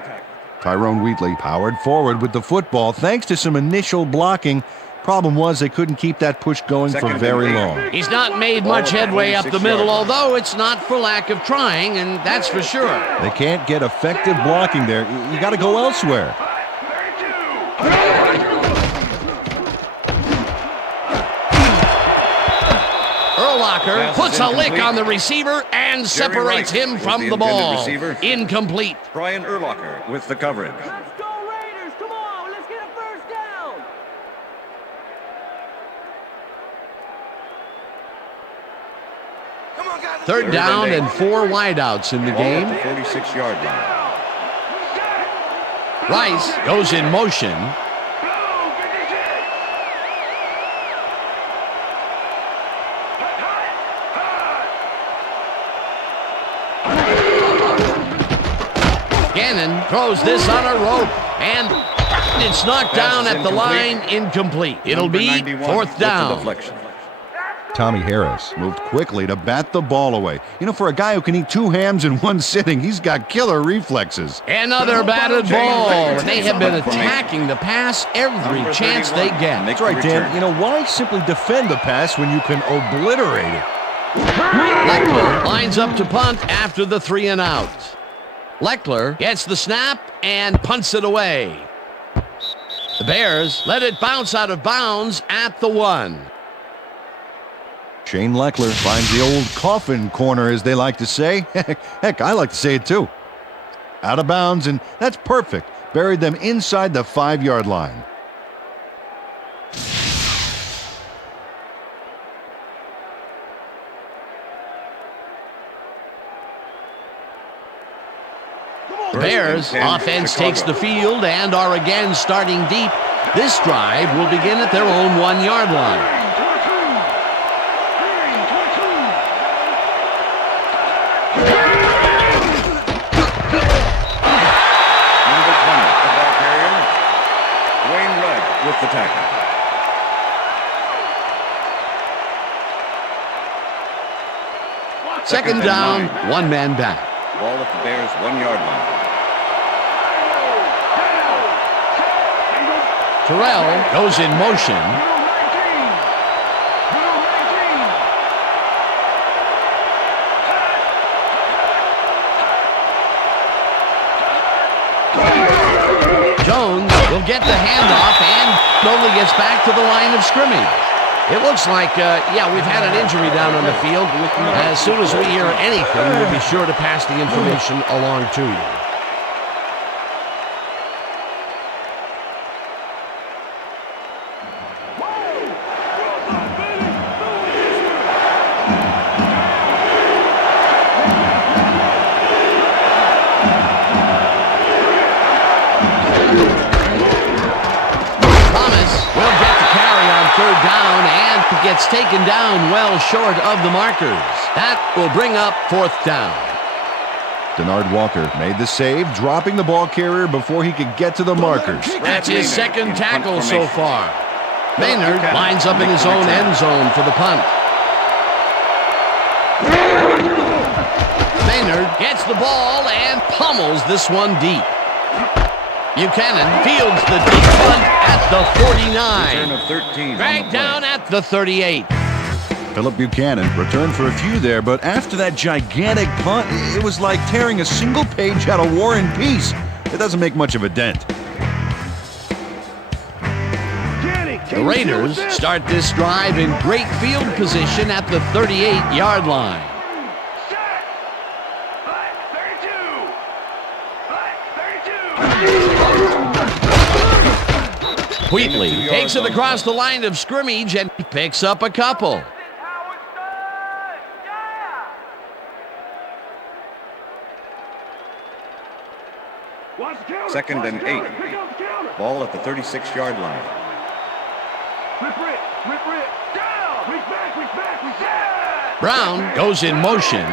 Tyrone Wheatley powered forward with the football thanks to some initial blocking. Problem was they couldn't keep that push going for very long. He's not made much headway up the middle, although it's not for lack of trying, and that's for sure. They can't get effective blocking there. You got to go elsewhere. Urlacher puts a lick on the receiver and separates him from the ball. Incomplete. Brian Urlacher with the coverage. Let's go Raiders! Come on, let's get a first down. Come on, guys. Third down and 4 wideouts in the game. 46-yard line. Rice goes in motion. Gannon throws this on a rope, and it's knocked down at the line, incomplete. It'll be 4th down. Tommy Harris moved quickly to bat the ball away. You know, for a guy who can eat 2 hams in one sitting, he's got killer reflexes. Another batted ball, and they have been attacking the pass every chance they get. That's right, Dan. You know, why simply defend the pass when you can obliterate it? Leckler lines up to punt after the 3 and out. Leckler gets the snap and punts it away. The Bears let it bounce out of bounds at the 1. Shane Leckler finds the old coffin corner, as they like to say. Heck, I like to say it too. Out of bounds, and that's perfect. Buried them inside the 5-yard line. Bears offense takes the field and are again starting deep. This drive will begin at their own 1-yard line. Number 20, the ball carrier, Wayne Rudd with the tackle. Second down, 1 man back. Ball at the Bears' 1-yard line. Terrell goes in motion. Jones will get the handoff and only gets back to the line of scrimmage. It looks like, we've had an injury down on the field. As soon as we hear anything, we'll be sure to pass the information along to you. Third down, and gets taken down well short of the markers. That will bring up 4th down. Denard Walker made the save, dropping the ball carrier before he could get to the markers. That's his second tackle so far. Maynard lines up in his own end zone for the punt. Maynard gets the ball and pummels this one deep. Buchanan fields the deep punt at the 49. Return of 13. Dragged down at the 38. Philip Buchanan returned for a few there, but after that gigantic punt, it was like tearing a single page out of War and Peace. It doesn't make much of a dent. The Raiders start this drive in great field position at the 38-yard line. Wheatley takes it across the line of scrimmage and picks up a couple. Second and 8. Ball at the 36-yard line. Brown goes in motion.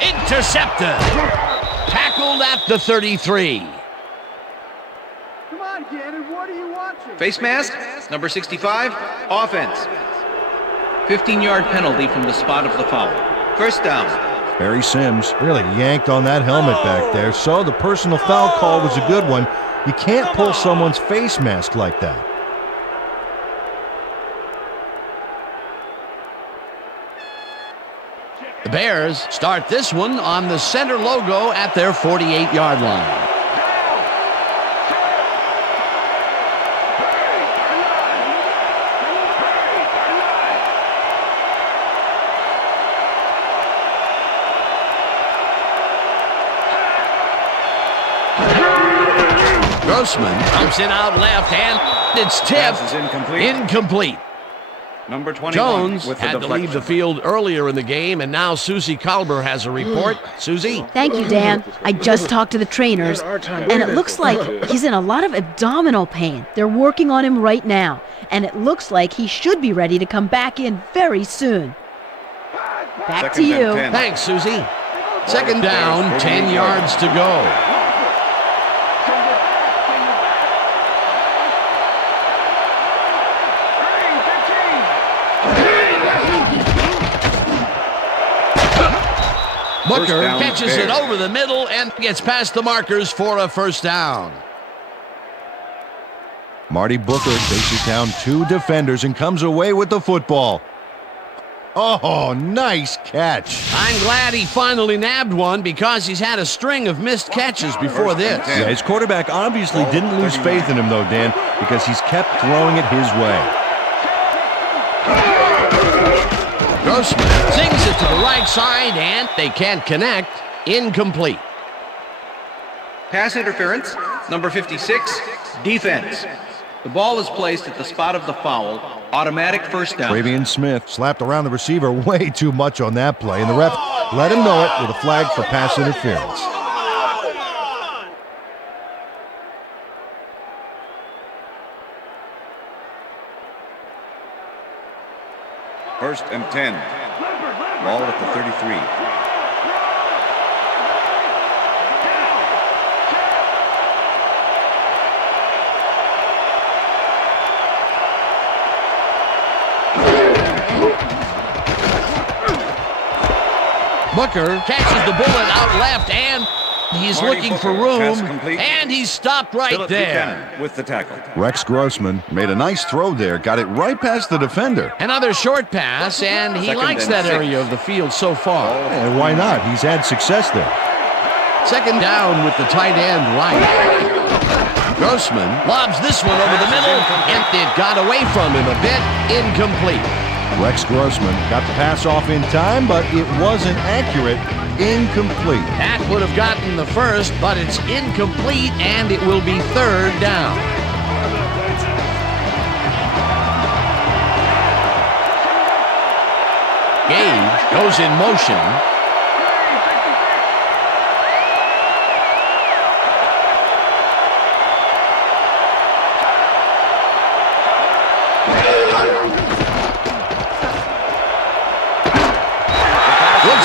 Intercepted. Tackled at the 33. Come on, Gannon, what are you watching? Face mask, number 65, offense. 15-yard penalty from the spot of the foul. First down. Barry Sims really yanked on that helmet back there, so the personal foul call was a good one. You can't pull someone's face mask like that. The Bears start this one on the center logo at their 48-yard line. Grossman comes in out left, and it's tipped. Incomplete. Number 21 Jones with had to leave the field earlier in the game, and now Susie Kalber has a report. Susie? Thank you, Dan. I just talked to the trainers, and it looks like he's in a lot of abdominal pain. They're working on him right now, and it looks like he should be ready to come back in very soon. Back to you. Thanks, Susie. Second down, 10 yards to go. Booker catches it over the middle and gets past the markers for a first down. Marty Booker chases down 2 defenders and comes away with the football. Oh, nice catch. I'm glad he finally nabbed one because he's had a string of missed catches before this. Yeah, his quarterback obviously didn't lose faith in him, though, Dan, because he's kept throwing it his way. Grossman sings it to the right side, and they can't connect. Incomplete. Pass interference, number 56, defense. The ball is placed at the spot of the foul. Automatic first down. Travian Smith slapped around the receiver way too much on that play, and the ref let him know it with a flag for pass interference. First and 10. Ball at the 33. Booker catches the bullet out left, and he's looking for room, and he's stopped right there. With the tackle. Rex Grossman made a nice throw there, got it right past the defender. Another short pass, and he likes that area of the field so far. And why not? He's had success there. Second down with the tight end right. Grossman lobs this one over the middle, and it got away from him a bit. Incomplete. Rex Grossman got the pass off in time, but it wasn't accurate. Incomplete. That would have gotten the first, but it's incomplete, and it will be third down. Gage goes in motion.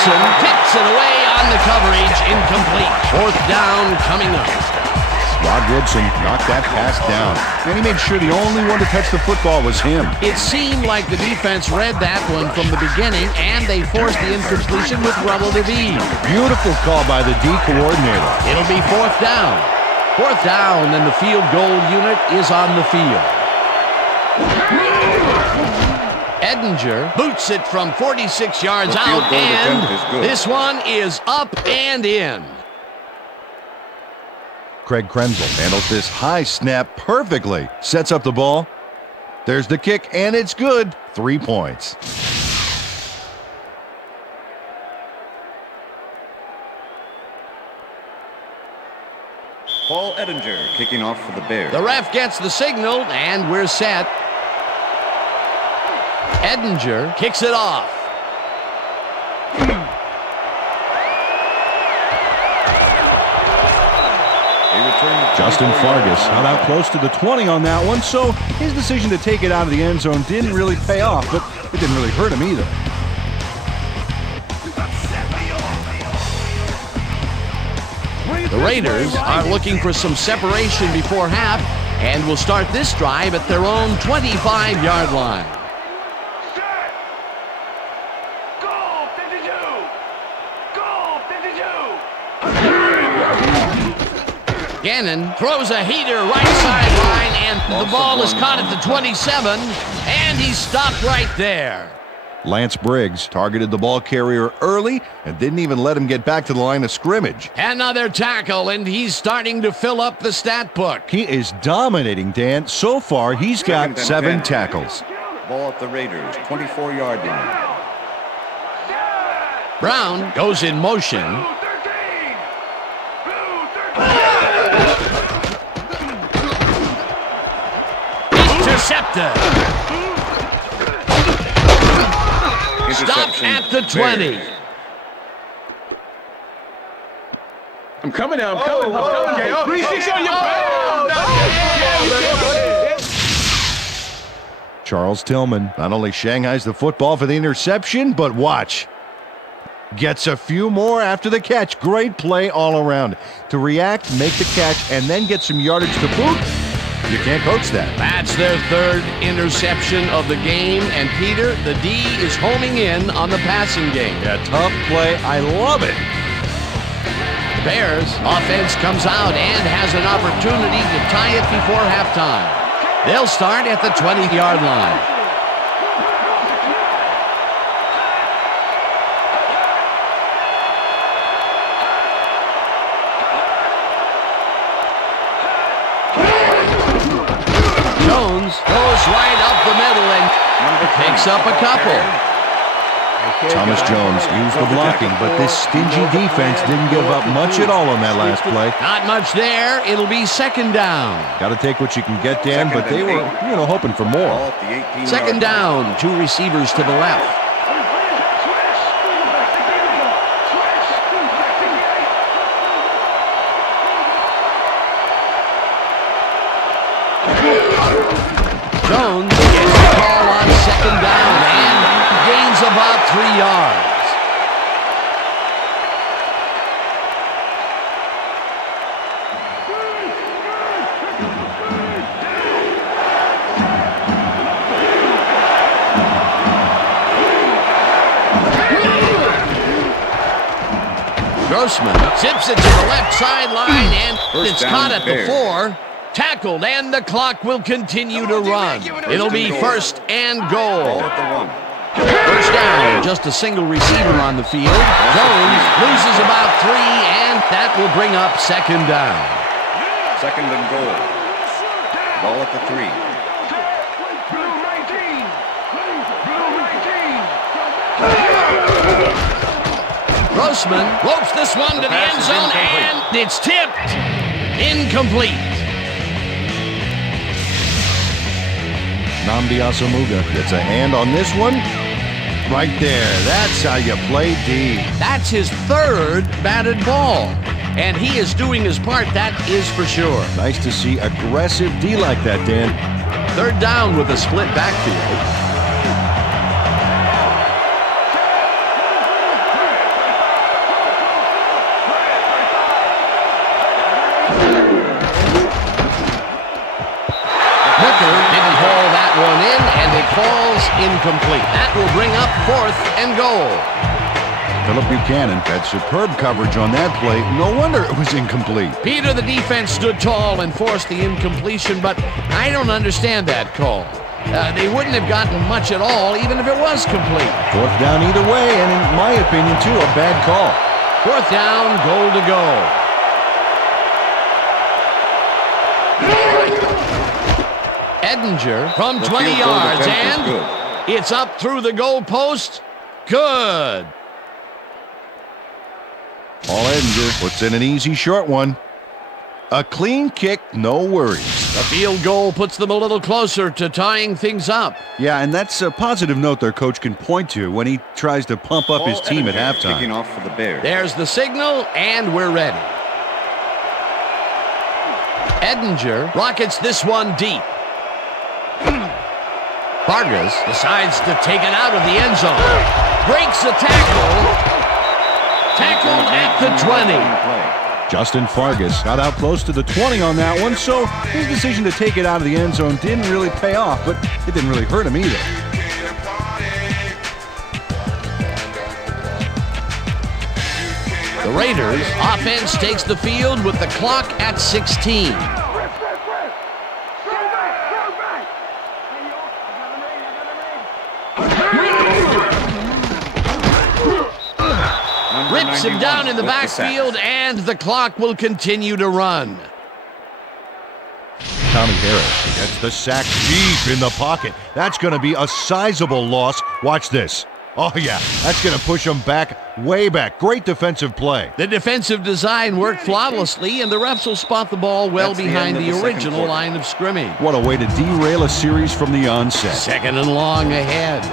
Kicks it away on the coverage, incomplete. Fourth down coming up. Rod Woodson knocked that pass down, and he made sure the only one to touch the football was him. It seemed like the defense read that one from the beginning, and they forced the incompletion with relative ease. Beautiful call by the D coordinator. It'll be fourth down. Fourth down, and the field goal unit is on the field. Edinger boots it from 46 yards out, and this one is up and in. Craig Krenzel handles this high snap perfectly. Sets up the ball. There's the kick, and it's good. 3 points. Paul Edinger kicking off for the Bears. The ref gets the signal, and we're set. Edinger kicks it off. Justin Fargas got out close to the 20 on that one, so his decision to take it out of the end zone didn't really pay off, but it didn't really hurt him either. The Raiders are looking for some separation before half and will start this drive at their own 25-yard line. Gannon throws a heater right sideline, and the ball is caught at the 27, and he's stopped right there. Lance Briggs targeted the ball carrier early and didn't even let him get back to the line of scrimmage. Another tackle, and he's starting to fill up the stat book. He is dominating, Dan. So far, he's got 7 tackles. Ball at the Raiders, 24-yard line. Brown goes in motion. Intercepted. Stop at the 20. I'm coming now. I'm coming. Okay. 360 on your Charles Tillman not only shanghais the football for the interception, but watch. Gets a few more after the catch. Great play all around. To react, make the catch, and then get some yardage to boot. You can't coach that. That's their third interception of the game, and Peter, the D is homing in on the passing game. Yeah, tough play. I love it. The Bears offense comes out and has an opportunity to tie it before halftime. They'll start at the 20-yard line. Goes right up the middle and picks up a couple. Thomas Jones used the blocking, but this stingy defense didn't give up much at all on that last play. Not much there. It'll be second down. Got to take what you can get, Dan, but they were, hoping for more. Second down, 2 receivers to the left. Jones gets the call on second down and gains about 3 yards. Grossman tips it to the left sideline, and it's caught at the 4. Tackled, and the clock will continue to run. It'll be first and goal. First down, just a single receiver on the field. Jones loses about 3, and that will bring up second down. Second and goal. Ball at the 3. Grossman ropes this one to the end zone, and it's tipped. Incomplete. Nnamdi Asomugha gets a hand on this one. Right there. That's how you play D. That's his 3rd batted ball. And he is doing his part, that is for sure. Nice to see aggressive D like that, Dan. Third down with a split backfield. Didn't haul that one in, and it falls incomplete. That will bring up 4th and goal. Philip Buchanan had superb coverage on that play. No wonder it was incomplete. Peter, the defense, stood tall and forced the incompletion, but I don't understand that call. They wouldn't have gotten much at all, even if it was complete. 4th down either way, and in my opinion, too, a bad call. 4th down, goal to go. Edinger from 20 yards, and it's up through the goalpost. Good. Paul Edinger puts in an easy short one. A clean kick, no worries. The field goal puts them a little closer to tying things up. Yeah, and that's a positive note their coach can point to when he tries to pump up his team at halftime. Kicking off for the Bears. There's the signal, and we're ready. Edinger rockets this one deep. Vargas decides to take it out of the end zone. Breaks the tackle. Tackled at the 20. Justin Vargas got out close to the 20 on that one, so his decision to take it out of the end zone didn't really pay off, but it didn't really hurt him either. The Raiders offense takes the field with the clock at 16. Rips him down in the backfield, and the clock will continue to run. Tommy Harris gets the sack deep in the pocket. That's going to be a sizable loss. Watch this. Oh, yeah, that's going to push him back, way back. Great defensive play. The defensive design worked flawlessly, and the refs will spot the ball well behind the original line of scrimmage. What a way to derail a series from the onset. Second and long ahead.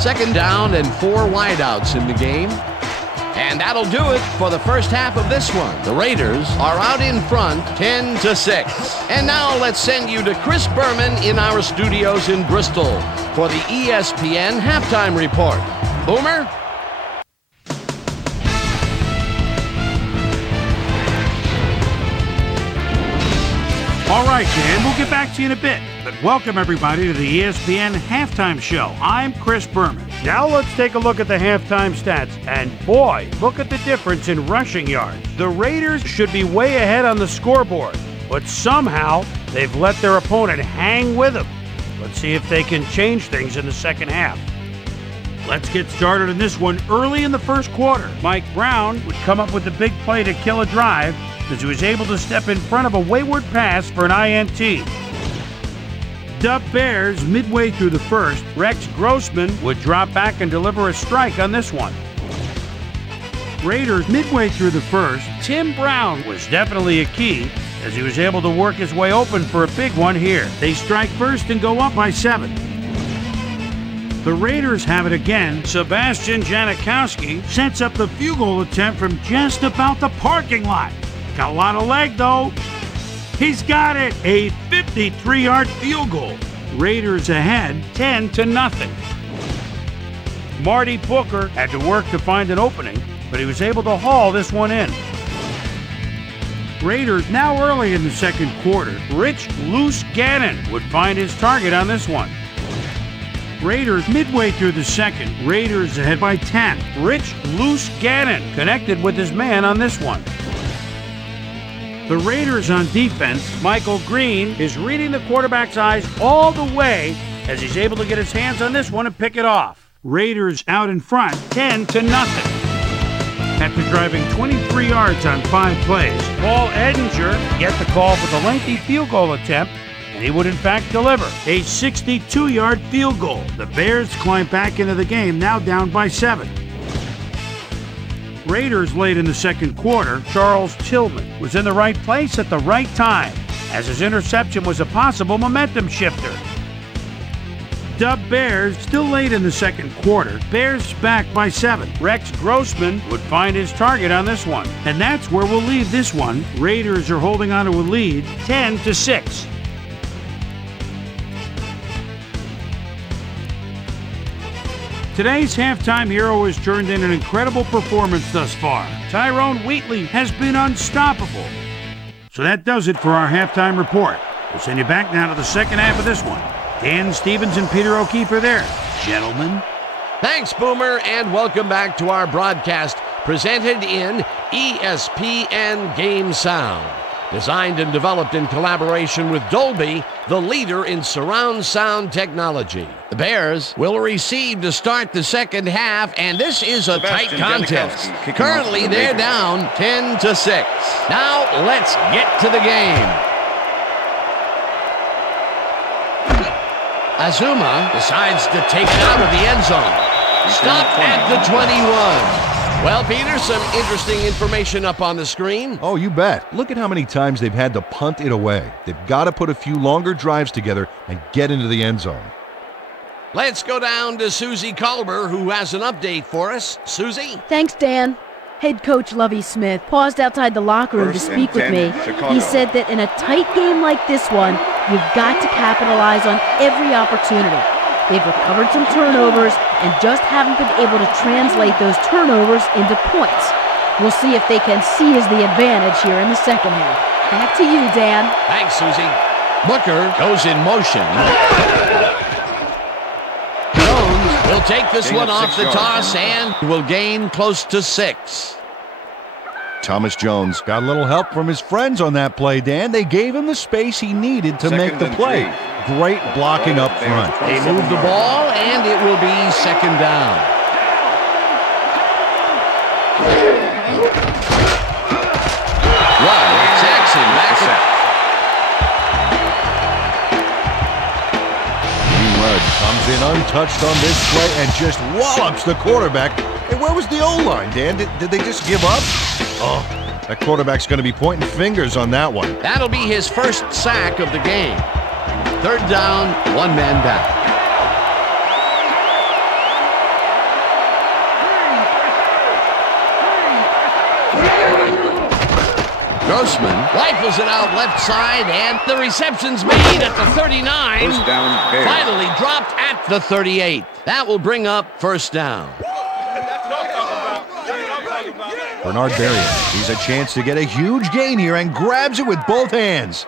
Second down and 4 wideouts in the game. And that'll do it for the first half of this one. The Raiders are out in front 10-6. And now let's send you to Chris Berman in our studios in Bristol for the ESPN halftime report. Boomer? All right, Dan, we'll get back to you in a bit. But welcome, everybody, to the ESPN Halftime Show. I'm Chris Berman. Now let's take a look at the halftime stats. And boy, look at the difference in rushing yards. The Raiders should be way ahead on the scoreboard, but somehow they've let their opponent hang with them. Let's see if they can change things in the second half. Let's get started in this one early in the first quarter. Mike Brown would come up with the big play to kill a drive as he was able to step in front of a wayward pass for an INT. Dub Bears midway through the first. Rex Grossman would drop back and deliver a strike on this one. Raiders midway through the first. Tim Brown was definitely a key as he was able to work his way open for a big one here. They strike first and go up by 7. The Raiders have it again. Sebastian Janikowski sets up the field goal attempt from just about the parking lot. Got a lot of leg though. He's got it. A 53-yard field goal. Raiders ahead 10-0. Marty Booker had to work to find an opening, but he was able to haul this one in. Raiders now early in the second quarter. Rich Loose Gannon would find his target on this one. Raiders midway through the second. Raiders ahead by 10. Rich Loose Gannon connected with his man on this one. The Raiders on defense, Michael Green is reading the quarterback's eyes all the way as he's able to get his hands on this one and pick it off. Raiders out in front, 10-0. After driving 23 yards on 5 plays, Paul Edinger get the call for the lengthy field goal attempt, and he would in fact deliver a 62-yard field goal. The Bears climb back into the game, now down by 7. Raiders late in the second quarter. Charles Tillman was in the right place at the right time, as his interception was a possible momentum shifter. Dub Bears still late in the second quarter. Bears back by 7. Rex Grossman would find his target on this one. And that's where we'll leave this one. Raiders are holding on to a lead, 10-6. Today's halftime hero has turned in an incredible performance thus far. Tyrone Wheatley has been unstoppable. So that does it for our halftime report. We'll send you back now to the second half of this one. Dan Stevens and Peter O'Keefe are there. Gentlemen. Thanks, Boomer, and welcome back to our broadcast presented in ESPN Game Sound. Designed and developed in collaboration with Dolby, the leader in surround sound technology. The Bears will receive to start the second half, and this is a tight contest. Currently, they're down 10-6. Now, let's get to the game. Azuma decides to take it out of the end zone. Stopped at the 21. Well, Peter, some interesting information up on the screen. Oh, you bet. Look at how many times they've had to punt it away. They've got to put a few longer drives together and get into the end zone. Let's go down to Susie Culber, who has an update for us. Susie? Thanks, Dan. Head coach Lovie Smith paused outside the locker room to speak with me. He said that in a tight game like this one, you've got to capitalize on every opportunity. They've recovered some turnovers and just haven't been able to translate those turnovers into points. We'll see if they can seize the advantage here in the second half. Back to you, Dan. Thanks, Susie. Booker goes in motion. Jones will take this one off the toss and will gain close to 6. Thomas Jones got a little help from his friends on that play, Dan. They gave him the space he needed to make the play. Great blocking up front. They move the ball, and it will be second down. Jackson back up. Rudd comes in untouched on this play and just wallops the quarterback. Hey, where was the O-line, Dan? Did they just give up? Oh, that quarterback's going to be pointing fingers on that one. That'll be his first sack of the game. Third down, one man down. Grossman rifles it out left side, and the reception's made at the 39. First down, Bears. Finally dropped at the 38. That will bring up first down. Bernard Berrios sees a chance to get a huge gain here and grabs it with both hands.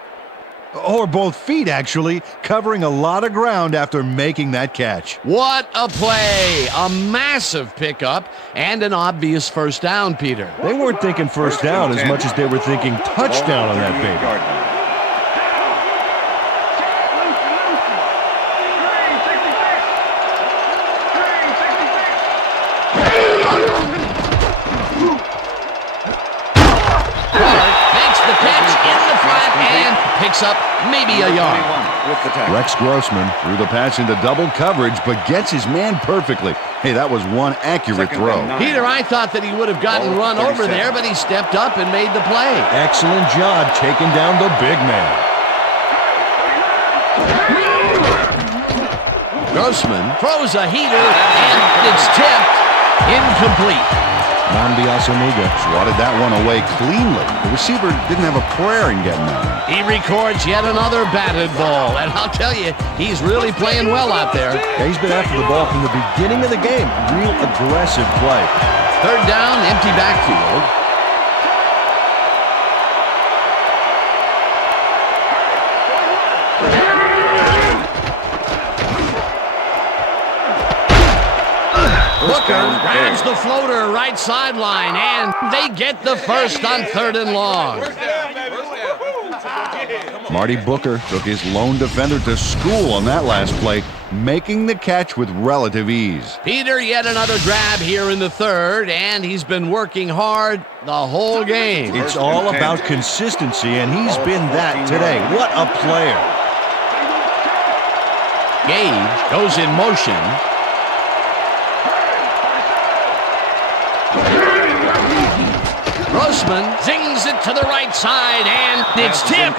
Or both feet, actually, covering a lot of ground after making that catch. What a play! A massive pickup and an obvious first down, Peter. They weren't thinking first down as much as they were thinking touchdown on that baby. Makes the catch in the flat and picks up maybe a yard. with the tackle. Rex Grossman threw the pass into double coverage, but gets his man perfectly. Hey, that was one accurate throw. Peter, I thought that he would have gotten run over there, but he stepped up and made the play. Excellent job taking down the big man. Grossman throws a heater, and it's tipped. Incomplete. Namdi Asaniga swatted that one away cleanly. The receiver didn't have a prayer in getting that one. He records yet another batted ball, and I'll tell you, he's really playing well out there. Yeah, he's been after the ball from the beginning of the game. Real aggressive play. Third down, empty backfield. Booker grabs the floater right sideline, and they get the first on 3rd and long. Marty Booker took his lone defender to school on that last play, making the catch with relative ease. Peter, yet another grab here in the 3rd, and he's been working hard the whole game. It's all about consistency, and he's been that today. What a player. Gage goes in motion. Grossman zings it to the right side, and it's tipped.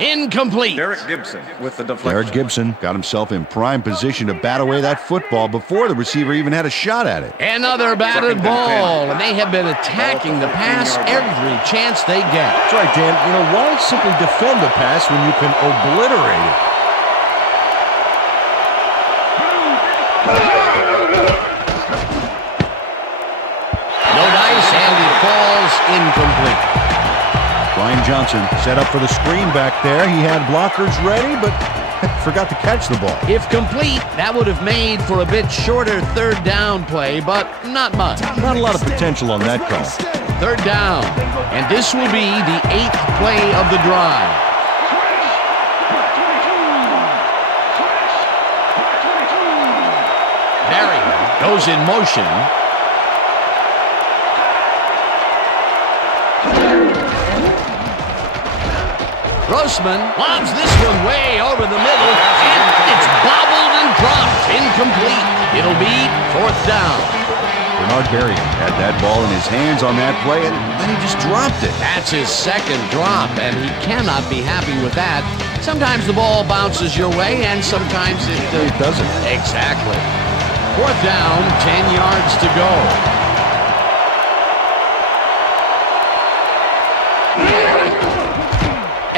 Incomplete. Derek Gibson with the deflection. Derek Gibson got himself in prime position to bat away that football before the receiver even had a shot at it. Another batted ball, and they have been attacking the pass every chance they get. That's right, Dan. You know, why simply defend the pass when you can obliterate it? No dice, and it falls incomplete. Brian Johnson set up for the screen back there. He had blockers ready, but forgot to catch the ball. If complete, that would have made for a bit shorter 3rd down play, but not much. Not a lot of potential on that call. 3rd down, and this will be the 8th play of the drive. Marion goes in motion. Grossman lobs this one way over the middle, and it's bobbled and dropped. Incomplete. It'll be 4th down. Bernard Berrian had that ball in his hands on that play, and then he just dropped it. That's his 2nd drop, and he cannot be happy with that. Sometimes the ball bounces your way, and sometimes it doesn't. Exactly. 4th down, 10 yards to go.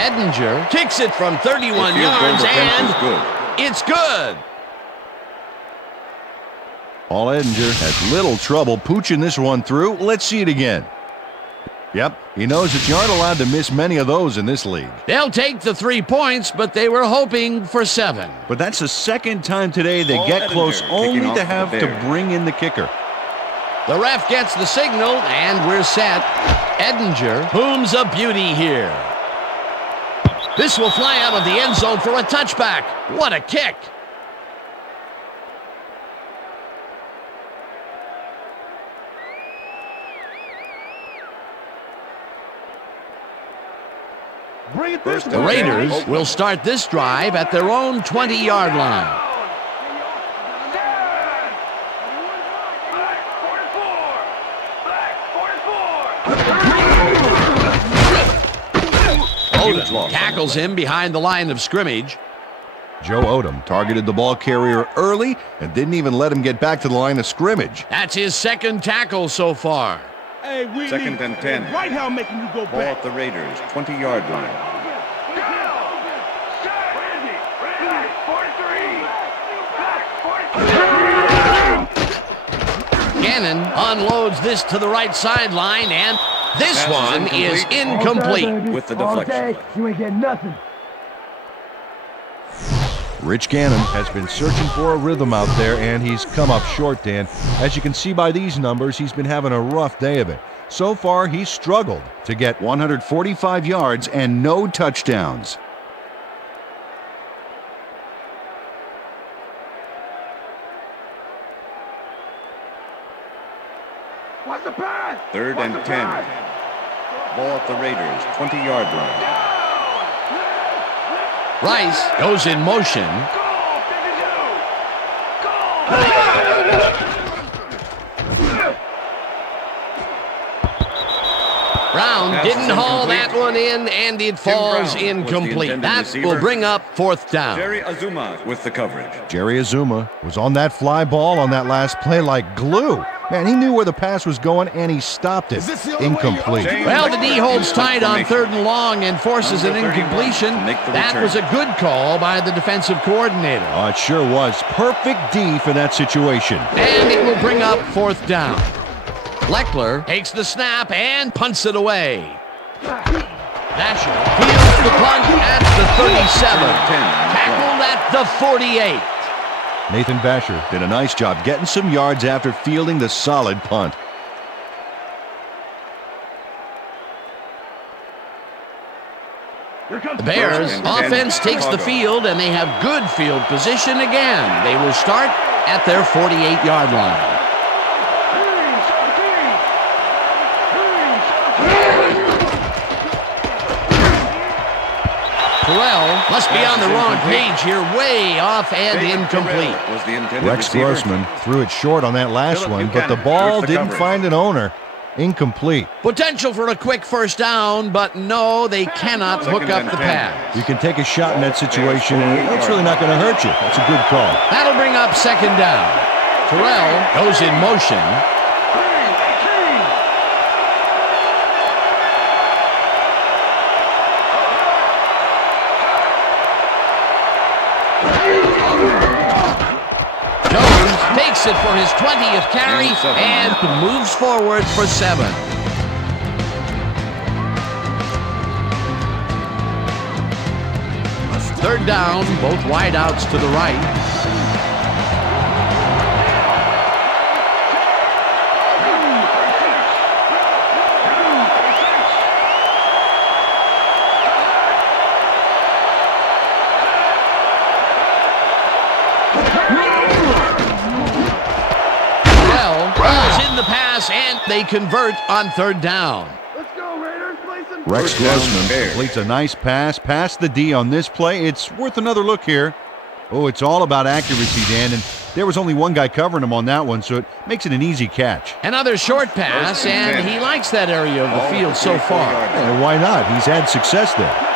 Edinger kicks it from 31 yards, and it's good. Paul Edinger has little trouble pooching this one through. Let's see it again. Yep, he knows that you aren't allowed to miss many of those in this league. They'll take the 3 points, but they were hoping for 7. But that's the 2nd time today they get close, only to have to bring in the kicker. The ref gets the signal, and we're set. Edinger booms a beauty here. This will fly out of the end zone for a touchback. What a kick. The Raiders will start this drive at their own 20-yard line. Odom tackles him behind the line of scrimmage. Joe Odom targeted the ball carrier early and didn't even let him get back to the line of scrimmage. That's his 2nd tackle so far. Hey, 2nd and 10. Right now making you go Ball at the Raiders, 20-yard line. Gannon unloads this to the right sideline, and this one is incomplete. With the deflection. You ain't getting nothing. Rich Gannon has been searching for a rhythm out there, and he's come up short, Dan. As you can see by these numbers, he's been having a rough day of it. So far, he's struggled to get 145 yards and no touchdowns. What's the pass? 3rd and 10. Ball at the Raiders, 20-yard line. Rice goes in motion. Brown didn't haul that one in, and it falls incomplete. That will bring up fourth down. Jerry Azuma with the coverage. Jerry Azuma was on that fly ball on that last play like glue. Man, he knew where the pass was going, and he stopped it. Incomplete. Well, the D holds tight on 3rd and long and forces an incompletion. That was a good call by the defensive coordinator. Oh, it sure was. Perfect D for that situation. And it will bring up fourth down. Leckler takes the snap and punts it away. Nasher fields the punt at the 37. Tackled at the 48. Nathan Vasher did a nice job getting some yards after fielding the solid punt. The Bears offense takes the field, and they have good field position again. They will start at their 48-yard line. Terrell must be on the wrong page here, way off and incomplete. Rex Grossman threw it short on that last one, but the ball didn't find an owner. Incomplete. Potential for a quick first down, but no, they cannot hook up the pass. You can take a shot in that situation, and it's really not going to hurt you. That's a good call. That'll bring up second down. Terrell goes in motion. Takes it for his 20th carry and moves forward for 7. Third down, both wideouts to the right. And they convert on third down. Let's go, Raiders. Play some Rex Grossman completes a nice pass past the D on this play. It's worth another look here. Oh, it's all about accuracy, Dan, and there was only one guy covering him on that one, so it makes it an easy catch. Another short pass, and he likes that area of the field so far. And why not? He's had success there.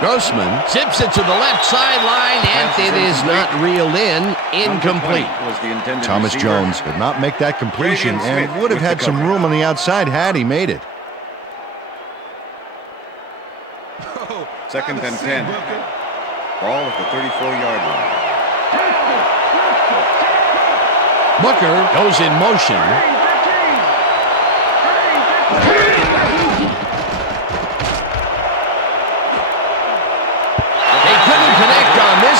Grossman zips it to the left sideline, and it is not reeled in. Incomplete. Thomas Jones did not make that completion and would have had some room on the outside had he made it. Second and 10. Ball at the 34-yard line. Booker goes in motion.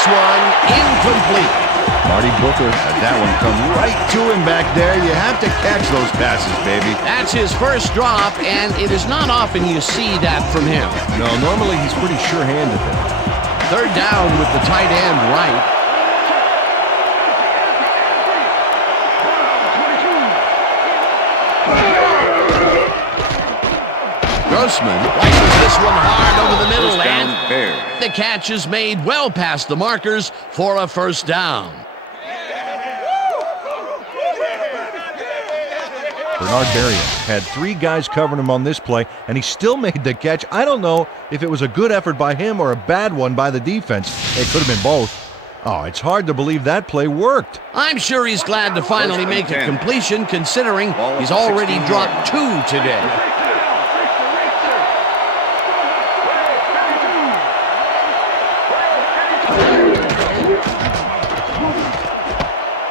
One incomplete. Marty Booker had that one come right to him back there. You have to catch those passes, baby. That's his first drop, and it is not often you see that from him. No, normally he's pretty sure-handed there. Third down with the tight end right. Grossman rifles this one hard over the middle, and the catch is made well past the markers for a first down. Bernard Berrien had 3 guys covering him on this play, and he still made the catch. I don't know if it was a good effort by him or a bad one by the defense. It could have been both. Oh, it's hard to believe that play worked. I'm sure he's glad to finally make a completion, considering he's already dropped 2 today.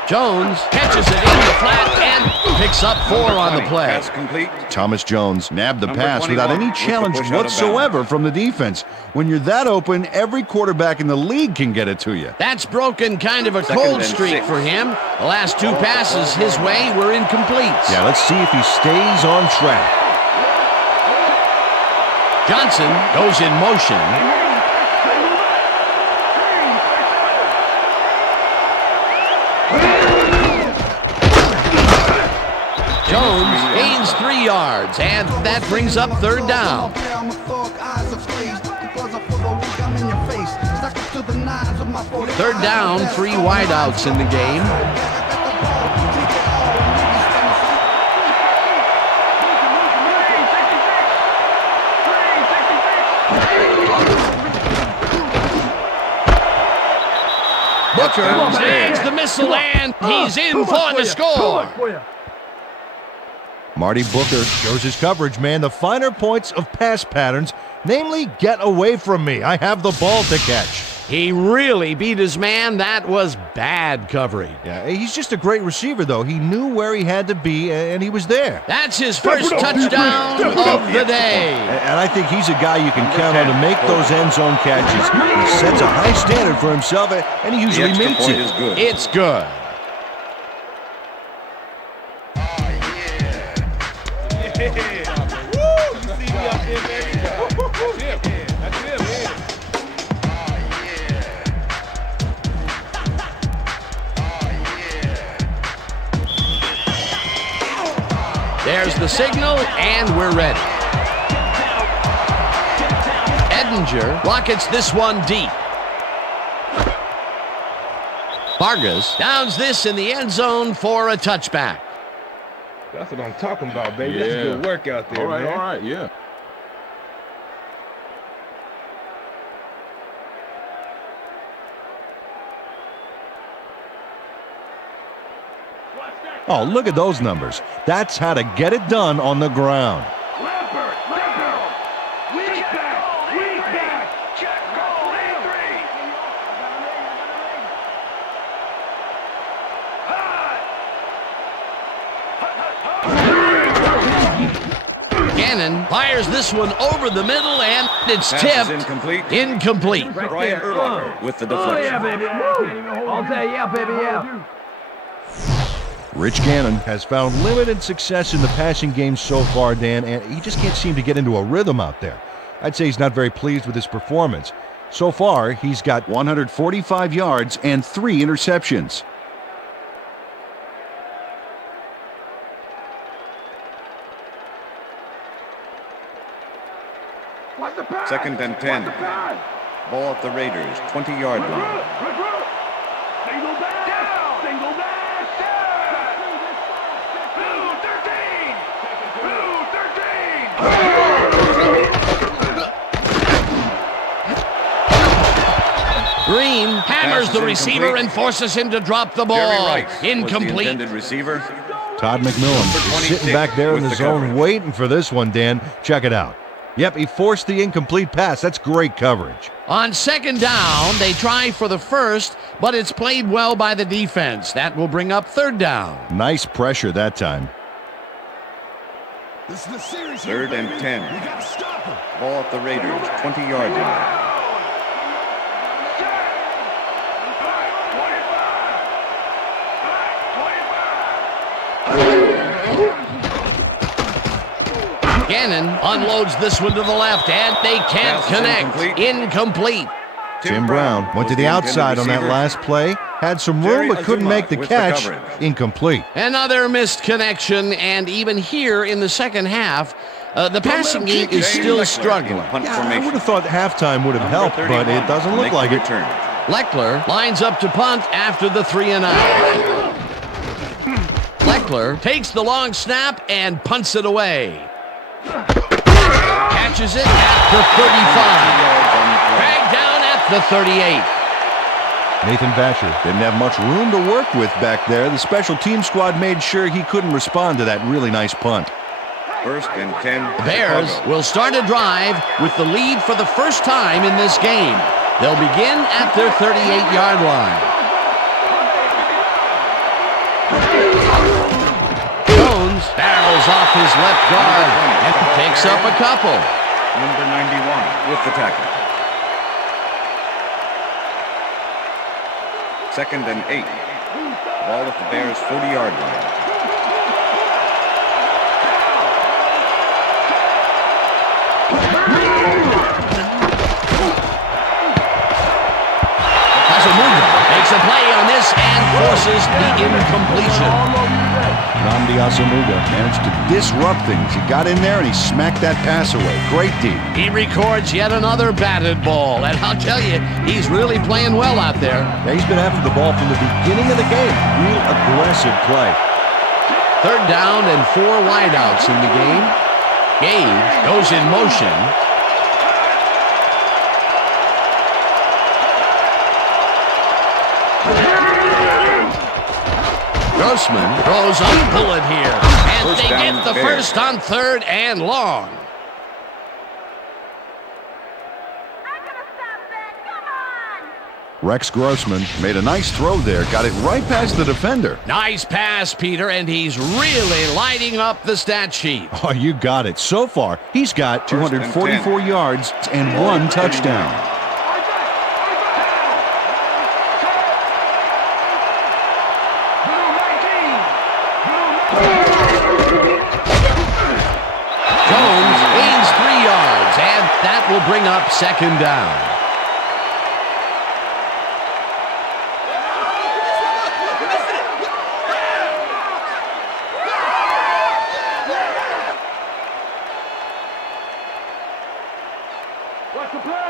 Jones catches it in the flat and picks up 4 on the play. Pass complete. Thomas Jones nabbed the pass without any challenge whatsoever from the defense. When you're that open, every quarterback in the league can get it to you. That's broken kind of a cold streak for him. The last 2 passes his way were incomplete. Yeah, let's see if he stays on track. Johnson goes in motion. 3 yards, and that brings up third down. Third down, 3 wideouts in the game. Booker snags the missile, and he's in for the score. Marty Booker shows his coverage, man. The finer points of pass patterns, namely, get away from me. I have the ball to catch. He really beat his man. That was bad coverage. Yeah, he's just a great receiver, though. He knew where he had to be, and he was there. That's his first touchdown of the day. And I think he's a guy you can count on to make those end zone catches. He sets a high standard for himself, and he usually meets it. It's good. There's the signal, and we're ready. Edinger rockets this one deep. Vargas downs this in the end zone for a touchback. That's what I'm talking about, baby. That's good work out there, man. All right, yeah. Oh, look at those numbers. That's how to get it done on the ground. Gannon fires this one over the middle, and it's tipped. Incomplete. Brian Urlacher with the deflection. Yeah, baby. All day, yeah, baby, yeah. Rich Gannon has found limited success in the passing game so far, Dan, and he just can't seem to get into a rhythm out there. I'd say he's not very pleased with his performance. So far, he's got 145 yards and 3 interceptions. Second and 10. Ball at the Raiders, 20-yard line. Single back! Single back! Green hammers the receiver and forces him to drop the ball. Incomplete. Intended receiver. Todd McMillan is sitting back there in the zone waiting for this one, Dan. Check it out. Yep, he forced the incomplete pass. That's great coverage. On second down, they try for the first, but it's played well by the defense. That will bring up third down. Nice pressure that time. Third and 10. Ball at the Raiders, 20-yard line. Gannon unloads this one to the left, and they can't connect. Incomplete. Tim Brown went to the outside on that last play, had some room but couldn't make the catch. Incomplete. Another missed connection, and even here in the second half, the passing game is still struggling. Yeah, I would have thought halftime would have helped, but it doesn't look like it. Leckler lines up to punt after the 3-and-out. Leckler takes the long snap and punts it away. Catches it at the 35. Dragged down at the 38. Nathan Vasher didn't have much room to work with back there. The special team squad made sure he couldn't respond to that really nice punt. First and 10. The Bears will start a drive with the lead for the first time in this game. They'll begin at their 38-yard line. Jones barrels off his left guard and picks up a couple. Number 91 with the tackle. Second and 8. Ball at the Bears' 40-yard line. Makes a play on this and forces forces the incompletion. Nnamdi Asomugha managed to disrupt things. He got in there and he smacked that pass away. Great D. He records yet another batted ball, and I'll tell you, he's really playing well out there. Yeah, he's been after the ball from the beginning of the game. Real aggressive play. Third down and 4 wideouts in the game. Gage goes in motion. Grossman throws a bullet here, and they get the first on 3rd and long. Rex Grossman made a nice throw there, got it right past the defender. Nice pass, Peter, and he's really lighting up the stat sheet. Oh, you got it. So far, he's got 244 yards and 1 touchdown. Jones gains 3 yards, and that will bring up 2nd down.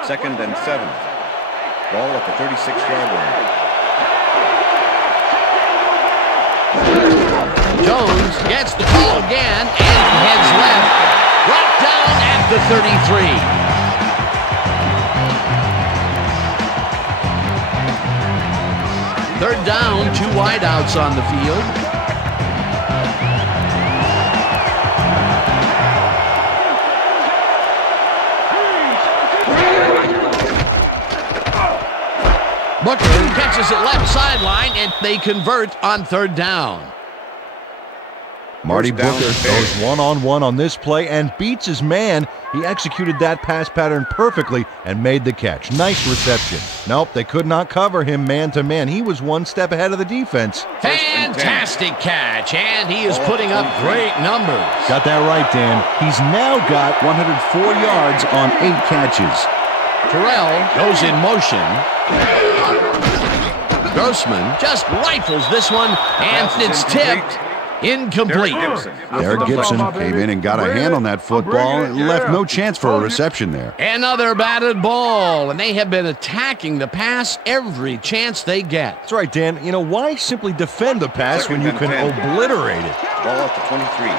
Second and 7. Ball at the 36-yard line. Jones gets the call again and heads left. Brought down at the 33. Third down, 2 wideouts on the field. Booker catches it left sideline, and they convert on 3rd down. Marty Booker goes one-on-one on this play and beats his man. He executed that pass pattern perfectly and made the catch. Nice reception. Nope, they could not cover him man-to-man. He was 1 step ahead of the defense. Fantastic catch, and he is putting up great numbers. Got that right, Dan. He's now got 104 yards on 8 catches. Terrell goes in motion. Grossman just rifles this one, and it's tipped. Incomplete. Derek Gibson came in and got a hand on that football. Left no chance for a reception there. Another batted ball, and they have been attacking the pass every chance they get. That's right, Dan. You know, why simply defend the pass when you can obliterate it? Ball at the 23.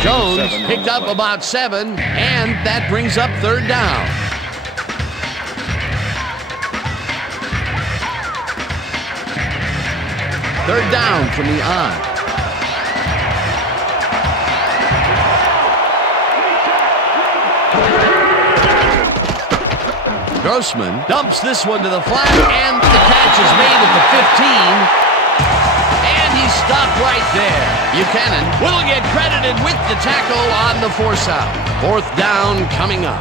Jones picked up about 7, and that brings up 3rd down. Third down from the I. Grossman dumps this one to the flat, and the catch is made at the 15. And he's stopped right there. Buchanan will get credited with the tackle on the force out. 4th down coming up.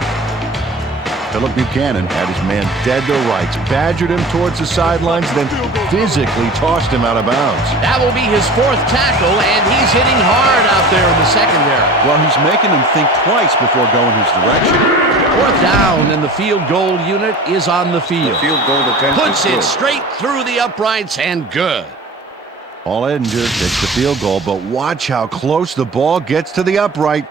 Philip Buchanan had his man dead to rights, badgered him towards the sidelines, then physically tossed him out of bounds. That will be his 4th tackle, and he's hitting hard out there in the secondary. Well, he's making him think twice before going his direction. 4th down, and the field goal unit is on the field. The field goal attempt puts it straight through the uprights, and good. Paul Edinger takes the field goal, but watch how close the ball gets to the upright.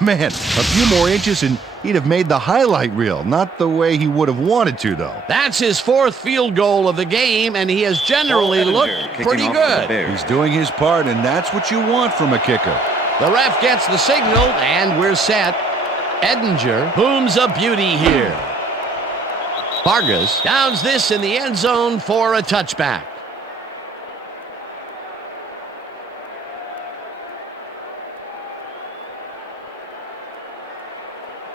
Man, a few more inches and he'd have made the highlight reel. Not the way he would have wanted to, though. That's his 4th field goal of the game, and he has generally looked pretty good. He's doing his part, and that's what you want from a kicker. The ref gets the signal, and we're set. Edinger booms a beauty here. Vargas downs this in the end zone for a touchback.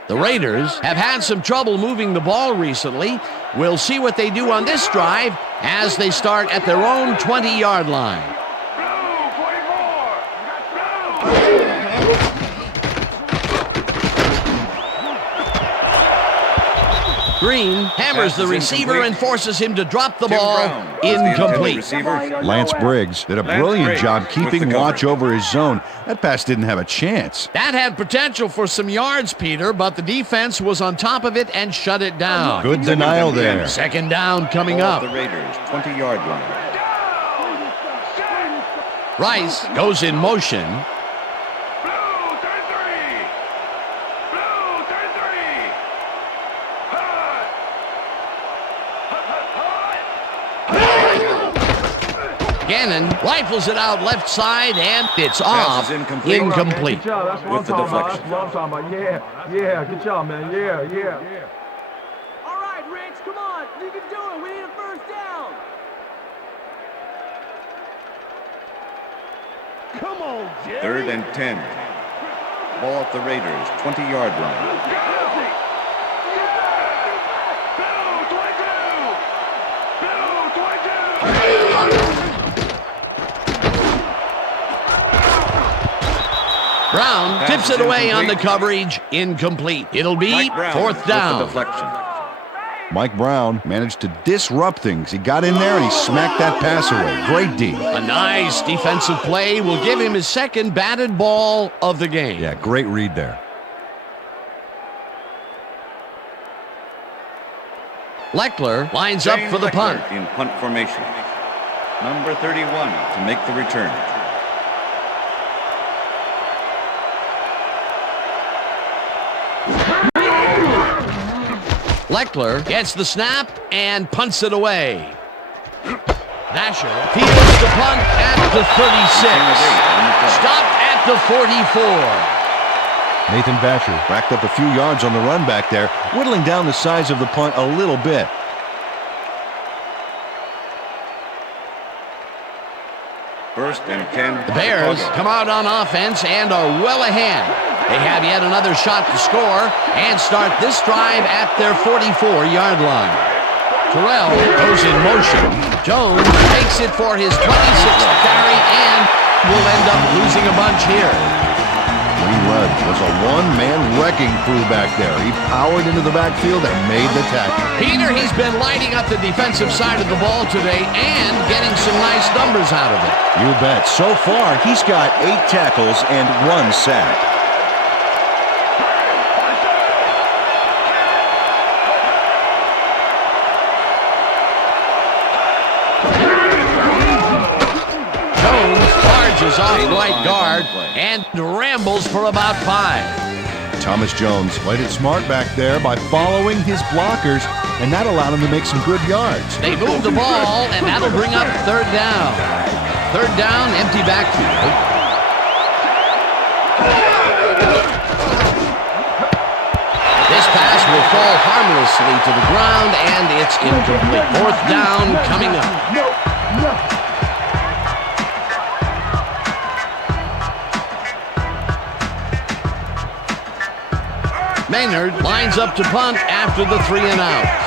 The Raiders have had some trouble moving the ball recently. We'll see what they do on this drive as they start at their own 20-yard line. Green hammers the receiver and forces him to drop the ball. Brown was the intended Incomplete. receiver. Lance Briggs did a brilliant Briggs job with keeping the watch cover. over his zone. That pass didn't have a chance. That had potential for some yards, Peter, but the defense was on top of it and shut it down. Good denial there. Second down coming Ball up. at the Raiders, 20-yard line. Rice goes in motion. Gannon rifles it out left side, and it's off. Pass is incomplete. Incomplete. Good job. That's what With I'm the talking about. deflection. That's what I'm talking about. Yeah. Good job, man. Yeah. All right, Rich, come on. You can do it. We need a first down. Come on, Jerry. 3rd and 10. Ball at the Raiders, 20-yard line. Brown Pass tips is it away on the incomplete. coverage. Incomplete. It'll be Mike Brown fourth with down. the deflection. Mike Brown managed to disrupt things. He got in there and he smacked that pass away. Great D. A nice defensive play will give him his second batted ball of the game. Yeah, great read there. Leckler lines up Shane for the Leckler punt. in punt formation. Number 31 to make the return. Leckler gets the snap and punts it away. Nasher fields the punt at the 36. Stopped at the 44. Nathan Vasher racked up a few yards on the run back there, whittling down the size of the punt a little bit. First and 10. The Bears Chicago. come out on offense and are well ahead. They have yet another shot to score and start this drive at their 44-yard line. Terrell goes in motion. Jones takes it for his 26th carry and will end up losing a bunch here. Lee Rudd was a one-man wrecking crew back there. He powered into the backfield and made the tackle. Peter, he's been lighting up the defensive side of the ball today and getting some nice numbers out of it. You bet. So far, he's got 8 tackles and 1 sack. Jones charges off right guard and rambles for about 5. Thomas Jones played it smart back there by following his blockers, and that allowed him to make some good yards. They move the ball, and that'll bring up third down. Third down, empty backfield. This pass will fall harmlessly to the ground, and it's incomplete. Fourth down coming up. Maynard lines up to punt after the 3 and out.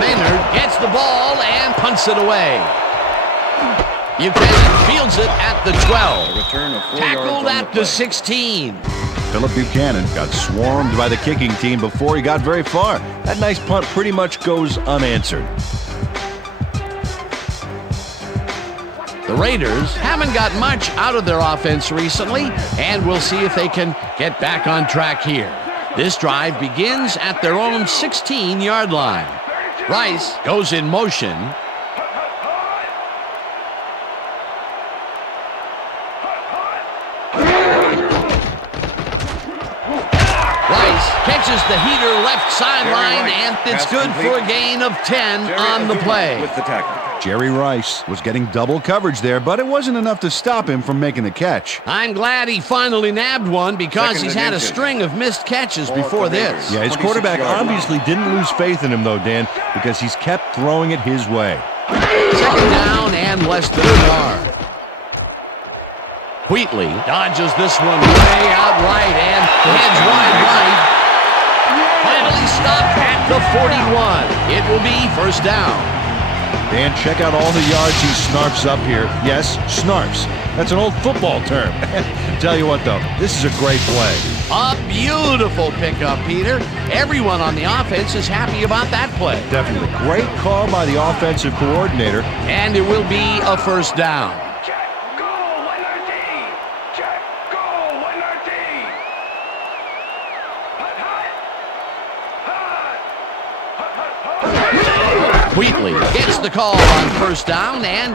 Maynard gets the ball and punts it away. Buchanan fields it at the 12. Return of 4 yards Tackled on the at play. the 16. Philip Buchanan got swarmed by the kicking team before he got very far. That nice punt pretty much goes unanswered. The Raiders haven't got much out of their offense recently, and we'll see if they can get back on track here. This drive begins at their own 16-yard line. Rice goes in motion. Rice catches the heater left sideline, and it's good for a gain of 10 on the play. With the tackle. Jerry Rice was getting double coverage there, but it wasn't enough to stop him from making the catch. I'm glad he finally nabbed one because Second he's and had a inches. string of missed catches Ball at before the this. Raiders. Yeah, his quarterback 26-yard line. obviously didn't lose faith in him, though, Dan, because he's kept throwing it his way. Second down and less than a yard. Wheatley dodges this one way out right and heads wide right. Finally stopped at the 41. It will be first down. Dan, check out all the yards he snarfs up here. Yes, snarfs. That's an old football term. Tell you what, though, this is a great play. A beautiful pickup, Peter. Everyone on the offense is happy about that play. Definitely. Great call by the offensive coordinator. And it will be a first down. Wheatley gets the call on first down and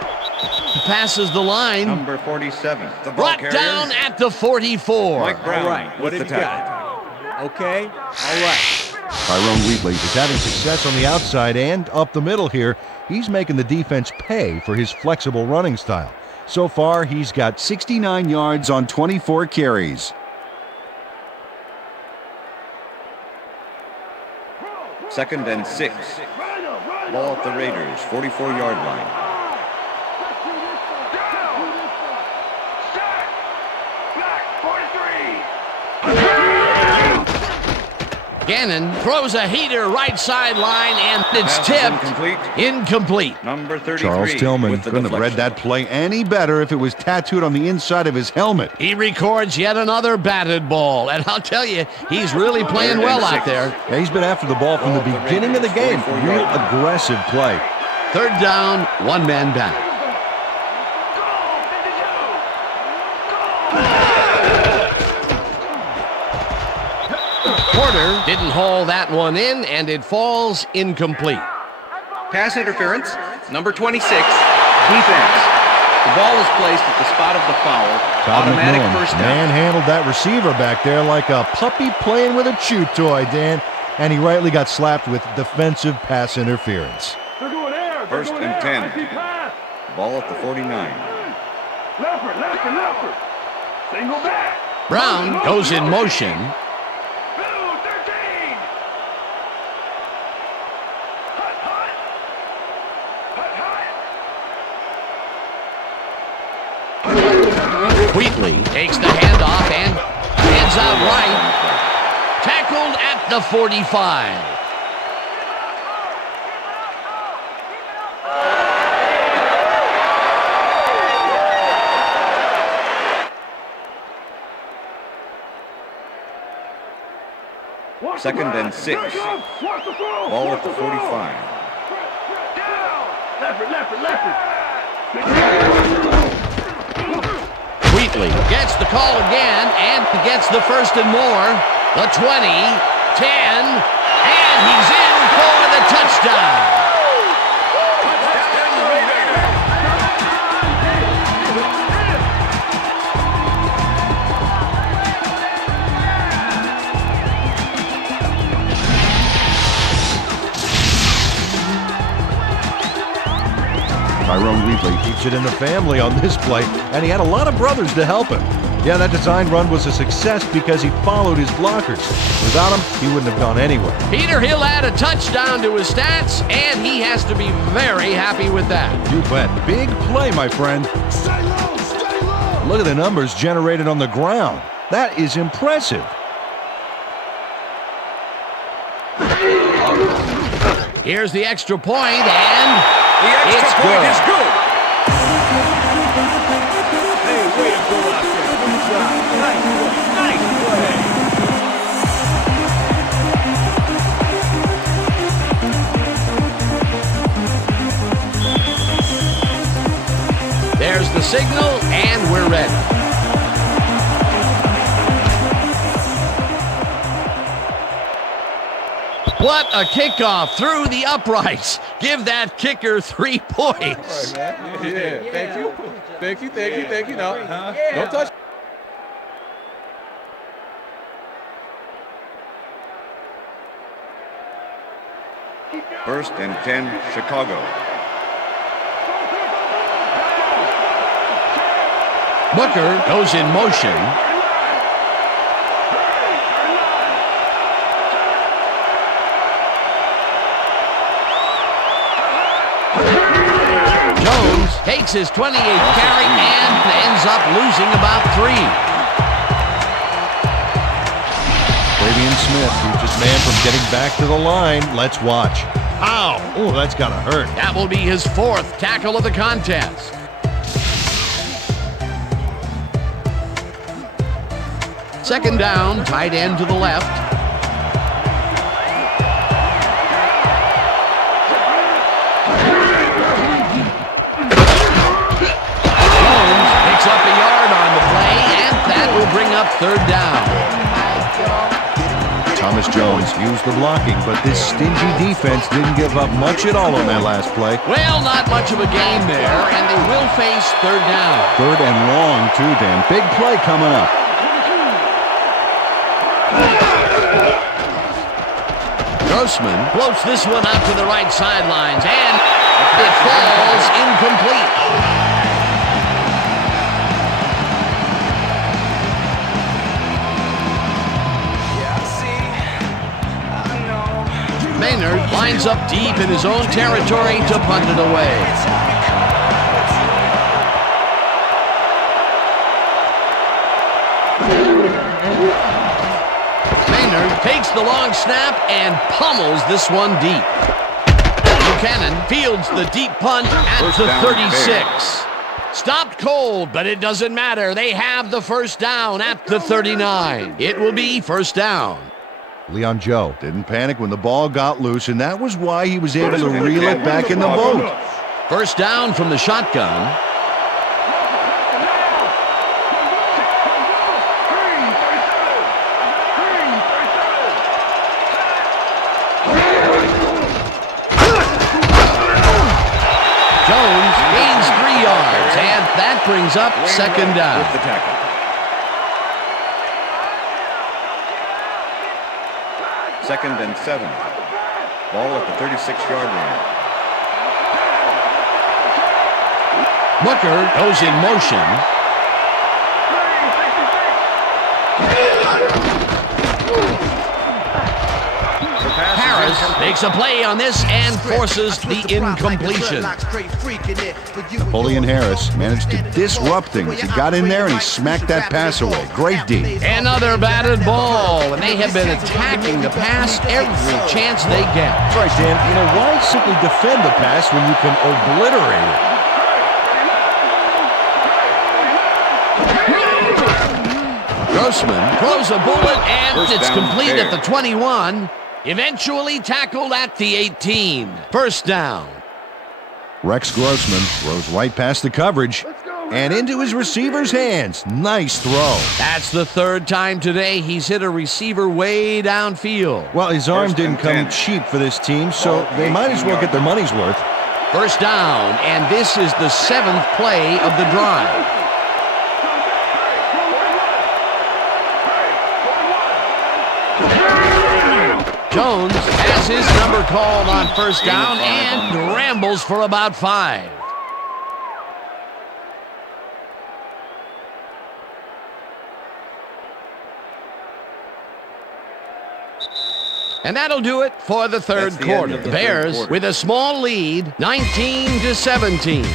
passes the line. Number 47. The ball Brought carrier. down at the 44. Mike Brown. All right, what with have the you tackle. got? Okay, all right. Tyrone Wheatley is having success on the outside and up the middle here. He's making the defense pay for his flexible running style. So far, he's got 69 yards on 24 carries. Second and 6. Ball at the Raiders, 44-yard line. Gannon throws a heater right sideline, and it's Pass is tipped. Incomplete. Number 33. Charles Tillman with the couldn't have read deflection. that play any better if it was tattooed on the inside of his helmet. He records yet another batted ball, and I'll tell you, he's really playing well out there. Yeah, he's been after the ball from the beginning of the game. Real aggressive play. Third down, one man back. Porter didn't haul that one in, and it falls incomplete. Pass interference, number 26, defense. The ball was placed at the spot of the foul. Todd Automatic McMillan first down. manhandled that receiver back there like a puppy playing with a chew toy, Dan. And he rightly got slapped with defensive pass interference. They're going air. First and 10. Ball at the 49. Leopard. Single back. Brown goes in motion. Wheatley takes the handoff and hands out right. Tackled at the 45. Second and 6. Ball at the 45. Wheatley gets the call again and gets the first and more. The 20, 10, and he's in for the touchdown. Tyrone Wheatley keeps it in the family on this play, and he had a lot of brothers to help him. Yeah, that design run was a success because he followed his blockers. Without him, he wouldn't have gone anywhere. Peter, he'll add a touchdown to his stats, and he has to be very happy with that. You bet. Big play, my friend. Stay low. Look at the numbers generated on the ground. That is impressive. Here's the extra point, and The extra it's point good. is good. Hey, way to go out there. Good job. Nice play. There's the signal, and we're ready. What a kickoff through the uprights. Give that kicker 3 points. Yeah, thank you. No, don't touch. First and 10, Chicago. Booker goes in motion. Jones takes his 28th carry and ends up losing about 3. Fabian Smith keeps his man from getting back to the line. Let's watch. Ow! Oh, that's gotta hurt. That will be his 4th tackle of the contest. Second down, tight end to the left. Jones picks up a yard on the play, and that will bring up 3rd down. Thomas Jones used the blocking, but this stingy defense didn't give up much at all on that last play. Well, not much of a gain there, and they will face 3rd down. 3rd and long, too, Dan. Big play coming up. Grossman floats this one out to the right sidelines, and it falls incomplete. Maynard lines up deep in his own territory to punt it away. Maynard takes the long snap and pummels this one deep. Buchanan fields the deep punt at the 36. Stopped cold, but it doesn't matter. They have the 1st down at the 39. It will be 1st down. Leon Joe didn't panic when the ball got loose, and that was why he was able to reel it back in the boat. 1st down from the shotgun. Jones gains 3 yards, and that brings up 2nd down. With the tackle. Second and 7. Ball at the 36-yard line. Booker goes in motion. Harris makes a play on this and forces the incompletion. Napoleon Harris managed to disrupt things. He got in there and he smacked that pass away. Great D. Another batted ball, and they have been attacking the pass every chance they get. That's right, Dan. You know, why simply defend the pass when you can obliterate it? Grossman throws a bullet, and it's complete fair. at the 21. Eventually tackled at the 18. 1st down. Rex Grossman throws right past the coverage and into his receiver's hands. Nice throw. That's the 3rd time today he's hit a receiver way downfield. Well, his arm 1st didn't and come 10. cheap for this team, so they might as well get their money's worth. 1st down, and this is the 7th play of the drive. Jones has his number called on 1st down and rambles for about 5. And that'll do it for the 3rd quarter. The Bears with a small lead, 19-17.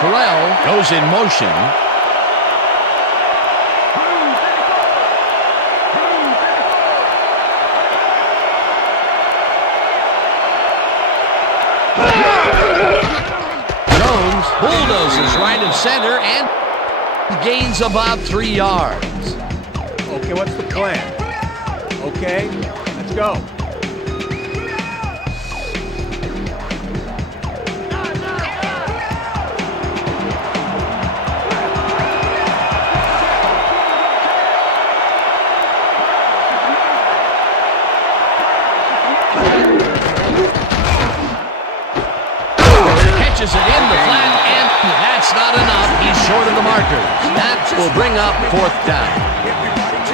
Terrell goes in motion. Jones bulldozes right of center and gains about 3 yards. Okay, what's the plan? Okay, let's go. Catches it in the flat, and that's not enough. He's short of the markers. That will bring up 4th down.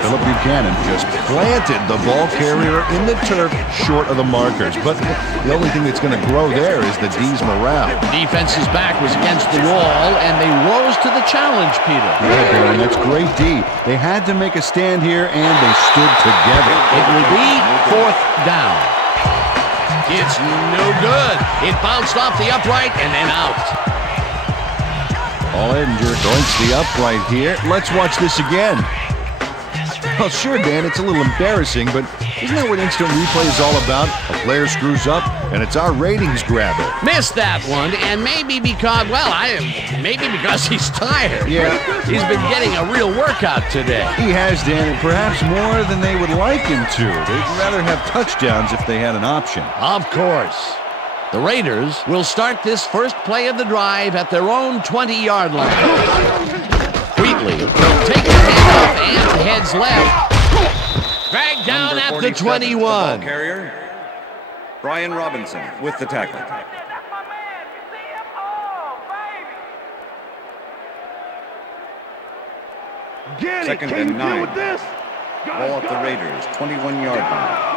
Philip Buchanan just planted the ball carrier in the turf short of the markers. But the only thing that's going to grow there is the D's morale. Defense's back was against the wall, and they rose to the challenge, Peter. Yeah, Darren, that's great D. They had to make a stand here, and they stood together. It will be fourth down. It's no good. It bounced off the upright and then out. Paul Edinger joins the upright here. Let's watch this again. Well, sure, Dan, it's a little embarrassing, but isn't that what instant replay is all about? A player screws up, and it's our ratings grabber. Missed that one, and maybe because, maybe because he's tired. Yeah. He's been getting a real workout today. He has, Dan, and perhaps more than they would like him to. They'd rather have touchdowns if they had an option. Of course. The Raiders will start this first play of the drive at their own 20-yard line. Wheatley will take the handoff and heads left. Dragged down at the 21. Ball carrier, Brian Robinson with the tackle. Second and 9. Ball at the Raiders, 21-yard line.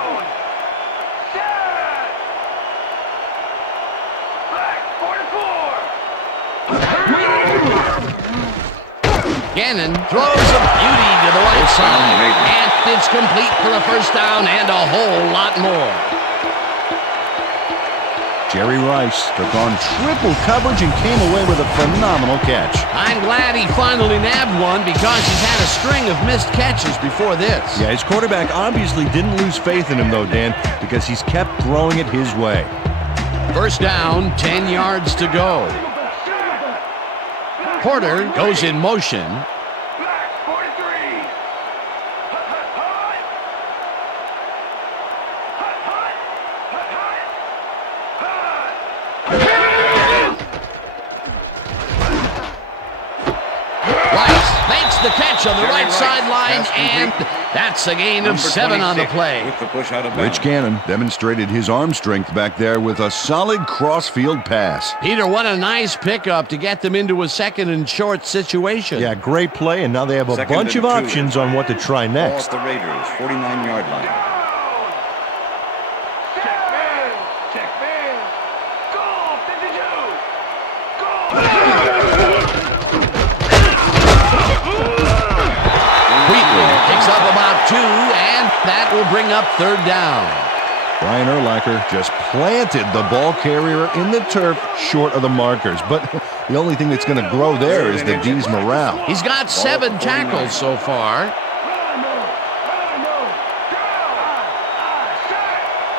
Gannon throws a beauty to the right side, and it's complete for a first down and a whole lot more. Jerry Rice took on triple coverage and came away with a phenomenal catch. I'm glad he finally nabbed one because he's had a string of missed catches before this. Yeah, his quarterback obviously didn't lose faith in him, though, Dan, because he's kept throwing it his way. First down, 10 yards to go. Porter goes in motion. Rice makes the catch on the right sideline, and that's a gain of 7 on the play. Rich Gannon demonstrated his arm strength back there with a solid cross-field pass. Peter, what a nice pickup to get them into a second and short situation. Yeah, great play, and now they have a bunch of options on what to try next. Ball at the Raiders, 49-yard line. Picks up about 2, and that will bring up third down. Brian Urlacher just planted the ball carrier in the turf short of the markers. But the only thing that's going to grow there is the D's morale. He's got 7 tackles so far.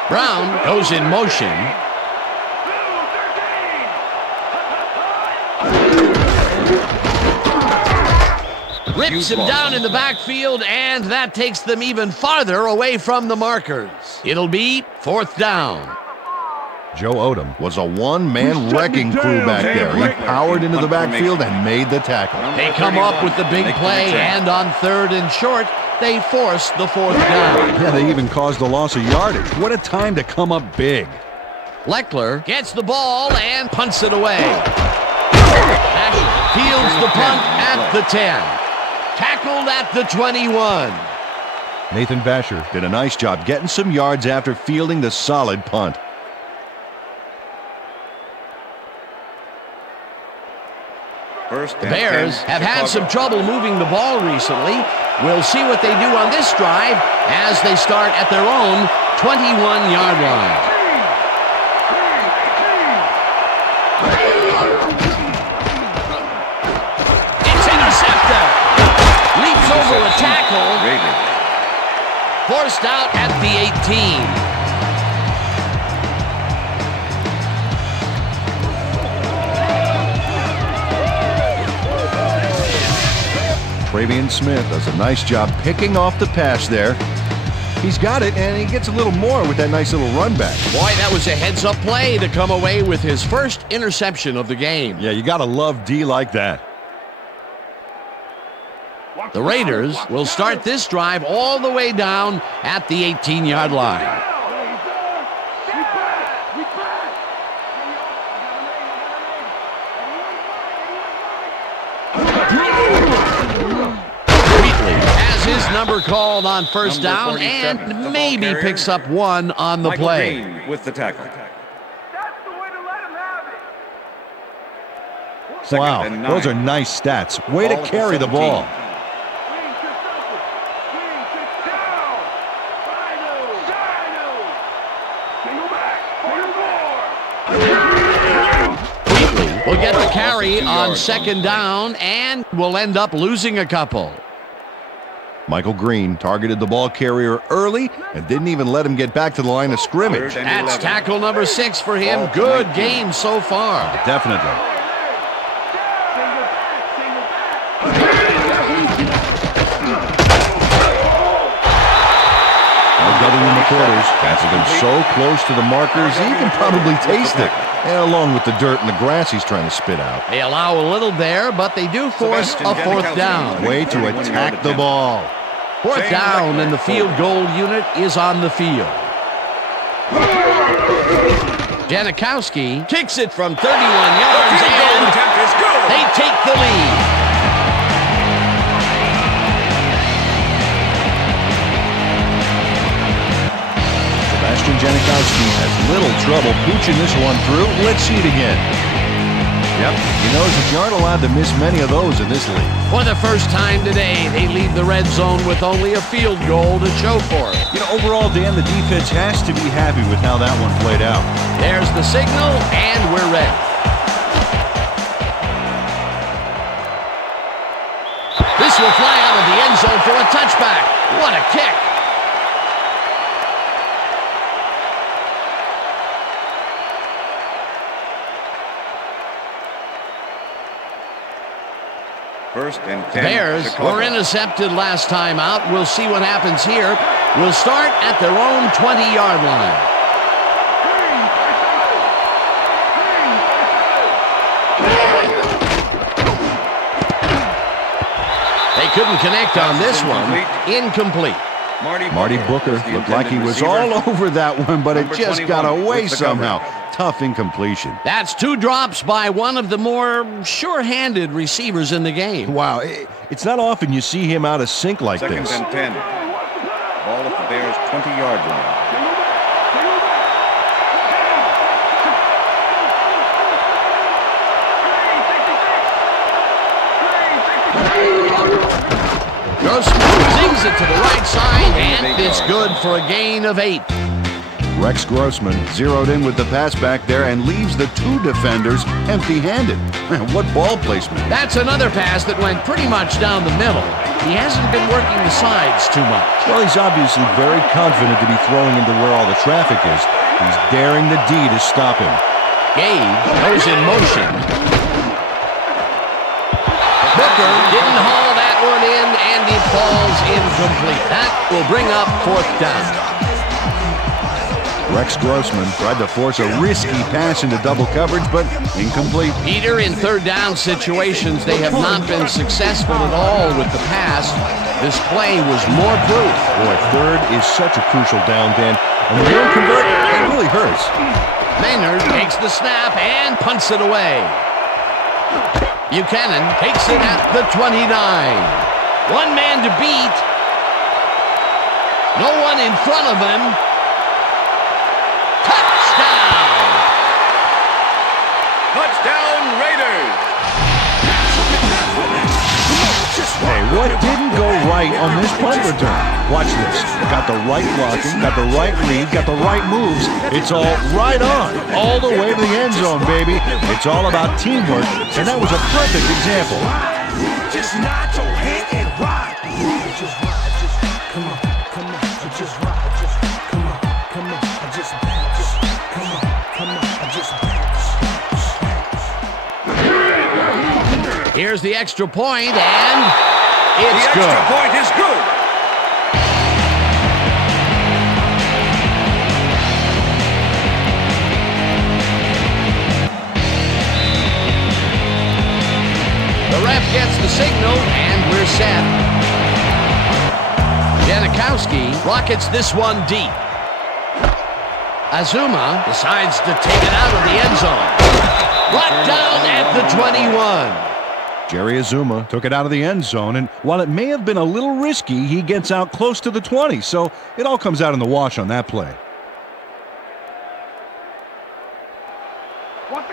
Brown goes in motion. Rips him down in the backfield, and that takes them even farther away from the markers. It'll be fourth down. Joe Odom was a one-man wrecking crew back there. He powered into the backfield and made the tackle. They come up with the big play, and on third and short, they force the fourth down. Yeah, they even caused a loss of yardage. What a time to come up big. Leckler gets the ball and punts it away. Asher fields the punt at the 10. Tackled at the 21. Nathan Vasher did a nice job getting some yards after fielding the solid punt. The Bears have had some trouble moving the ball recently. We'll see what they do on this drive as they start at their own 21-yard line. It's intercepted. Leaps over a tackle. Forced out at the 18. Travian Smith does a nice job picking off the pass there. He's got it, and he gets a little more with that nice little run back. Boy, that was a heads-up play to come away with his first interception of the game. Yeah, you got to love D like that. The Raiders will start this drive all the way down at the 18-yard line. number called on first down and maybe picks up one on the play. Green with the tackle. That's the way to let him have it. Wow, those are nice stats. Way to carry the ball. We'll get the carry on second down, and we'll end up losing a couple. Michael Green targeted the ball carrier early and didn't even let him get back to the line of scrimmage. That's tackle number 6 for him. Good game so far. Definitely. No getting in the quarters. Cats have been so close to the markers, he can probably taste it. And along with the dirt and the grass he's trying to spit out. They allow a little there, but they do force a fourth down. Way to attack the ball. Fourth down, and the field goal unit is on the field. Janikowski kicks it from 31 yards, and they take the lead. Sebastian Janikowski has little trouble pooching this one through. Let's see it again. Yep, he knows that you aren't allowed to miss many of those in this league. For the first time today, they leave the red zone with only a field goal to show for it. You know, overall, Dan, the defense has to be happy with how that one played out. There's the signal, and we're ready. This will fly out of the end zone for a touchback. What a kick. First and 10. Bears were intercepted last time out. We'll see what happens here. We'll start at their own 20-yard line. They couldn't connect on this one. Incomplete. Marty Booker looked like he was all over that one, but it just got away somehow. Tough incompletion. That's 2 drops by one of the more sure-handed receivers in the game. Wow, it's not often you see him out of sync like this. Second and 10. Ball at the Bears' 20-yard line. Grossman zings it to the right side, and it's good for a gain of 8. Rex Grossman zeroed in with the pass back there and leaves the 2 defenders empty-handed. What ball placement. That's another pass that went pretty much down the middle. He hasn't been working the sides too much. Well, he's obviously very confident to be throwing into where all the traffic is. He's daring the D to stop him. Gage goes in motion. Booker didn't haul that one in, and it falls incomplete. That will bring up fourth down. Rex Grossman tried to force a risky pass into double coverage, but incomplete. Peter, in third down situations, they have not been successful at all with the pass. This play was more proof. Boy, third is such a crucial down, Dan. And when you don't convert, it really hurts. Maynard takes the snap and punts it away. Buchanan takes it at the 29. One man to beat. No one in front of him. Touchdown, Raiders! Hey, what didn't go right on this punt return? Watch this. Got the right blocking, got the right read, got the right moves. It's all right on, all the way to the end zone, baby. It's all about teamwork, and that was a perfect example. Just nod your head and ride. Just ride, just come on, come on, just ride, just come on, come on, just bounce, come on, come on, just bounce. Here's the extra point, and it's good. The extra point is good. The ref gets the signal, and we're set. Janikowski rockets this one deep. Azuma decides to take it out of the end zone. Brought down at the 21. Jerry Azuma took it out of the end zone, and while it may have been a little risky, he gets out close to the 20, so it all comes out in the wash on that play.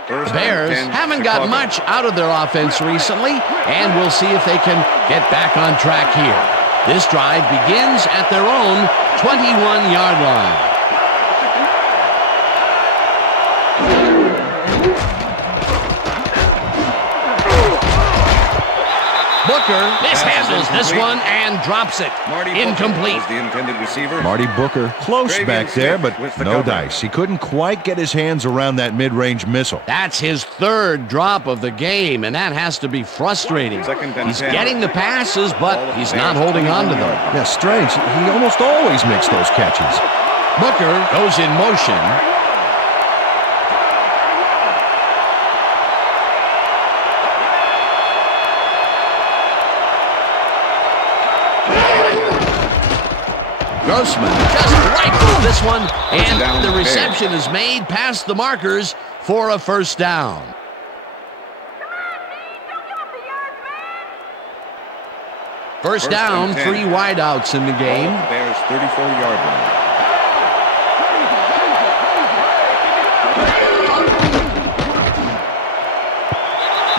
Bears haven't got much out of their offense recently, and we'll see if they can get back on track here. This drive begins at their own 21-yard line. Booker mishandles this one and drops it. Incomplete. The intended receiver. Marty Booker close back there, but no dice. He couldn't quite get his hands around that mid-range missile. That's his third drop of the game, and that has to be frustrating. He's getting the passes, but he's not holding on to them. Yeah, strange. He almost always makes those catches. Booker goes in motion. Grossman just rifles this one, and the reception is made past the markers for a first down. First down, 3 wideouts in the game. Bears 34-yard line.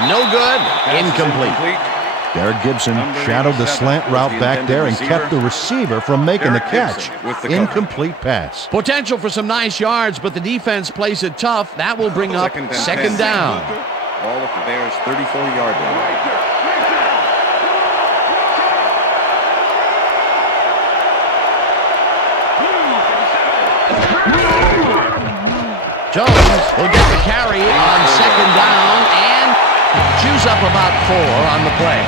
No good. Incomplete. Derek Gibson shadowed the slant route back there and kept the receiver from making the catch. Incomplete pass. Potential for some nice yards, but the defense plays it tough. That will bring up second down. Ball at the Bears' 34-yard line. Jones will get the carry on second down and chews up about 4 on the play.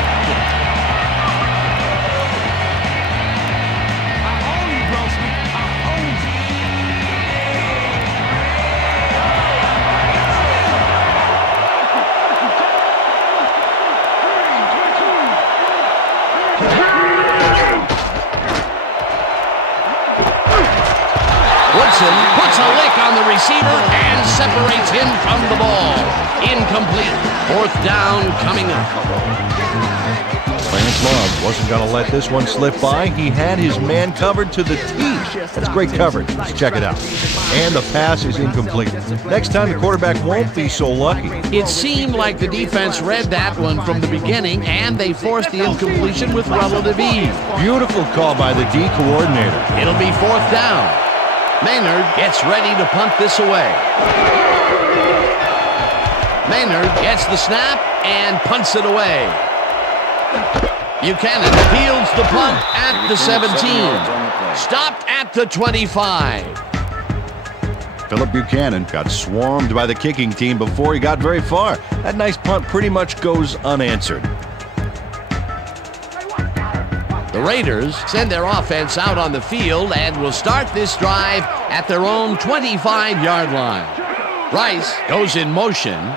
Woodson puts a lick on the receiver and separates him from the ball. Incomplete. Fourth down coming up. Lance Love wasn't going to let this one slip by. He had his man covered to the T. That's great coverage. Let's check it out. And the pass is incomplete. Next time the quarterback won't be so lucky. It seemed like the defense read that one from the beginning, and they forced the incompletion with relative ease. Beautiful call by the D coordinator. It'll be fourth down. Maynard gets ready to punt this away. Maynard gets the snap and punts it away. Buchanan fields the punt at the 17. Stopped at the 25. Philip Buchanan got swarmed by the kicking team before he got very far. That nice punt pretty much goes unanswered. The Raiders send their offense out on the field and will start this drive at their own 25-yard line. Rice goes in motion.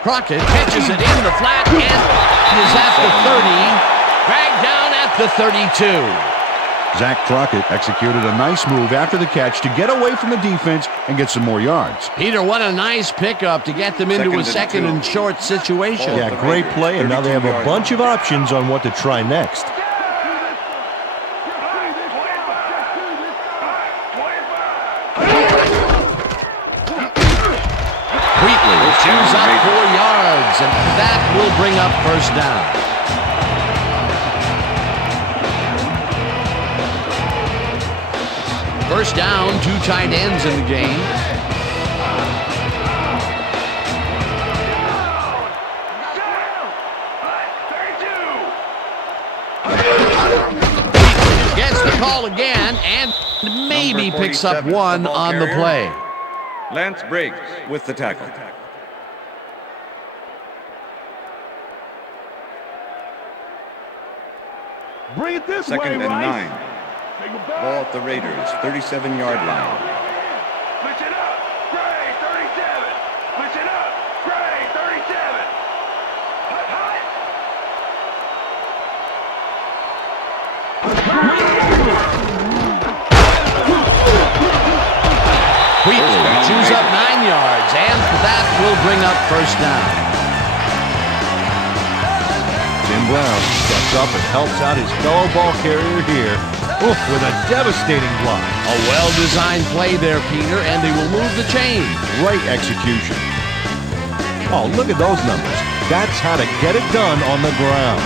Crockett catches it in the flat and is at the 30, dragged down at the 32. Zach Crockett executed a nice move after the catch to get away from the defense and get some more yards. Peter, what a nice pickup to get them into a second and short situation. Yeah, great play, and now they have a bunch of options on what to try next. Wheatley chews up 4 yards, and that will bring up first down. First down, 2 tight ends in the game. Gets the call again and maybe picks up 1 on the play. Lance Briggs with the tackle. Bring it this Second way, and Rice. 9. Ball at the Raiders' 37-yard line. Switch it up. Gray, 37. Switch it up. Gray, 37. Hut, hut. will bring up first down. Tim Brown steps up and helps out his fellow ball carrier here with a devastating block. A well-designed play there, Peter, and they will move the chain. Great execution. Oh, look at those numbers. That's how to get it done on the ground.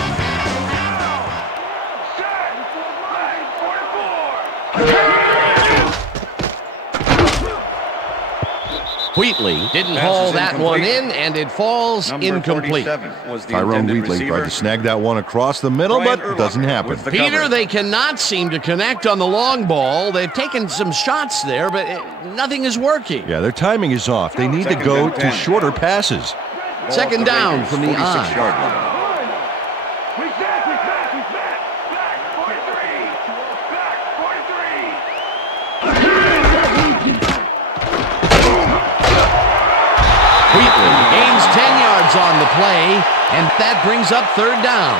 Wheatley didn't haul that one in, and it falls incomplete. Tyrone Wheatley tried to snag that one across the middle, but it doesn't happen. Peter, they cannot seem to connect on the long ball. They've taken some shots there, but nothing is working. Yeah, their timing is off. They need to go to shorter passes. Second down from the I. Wheatley gains 10 yards on the play, and that brings up third down.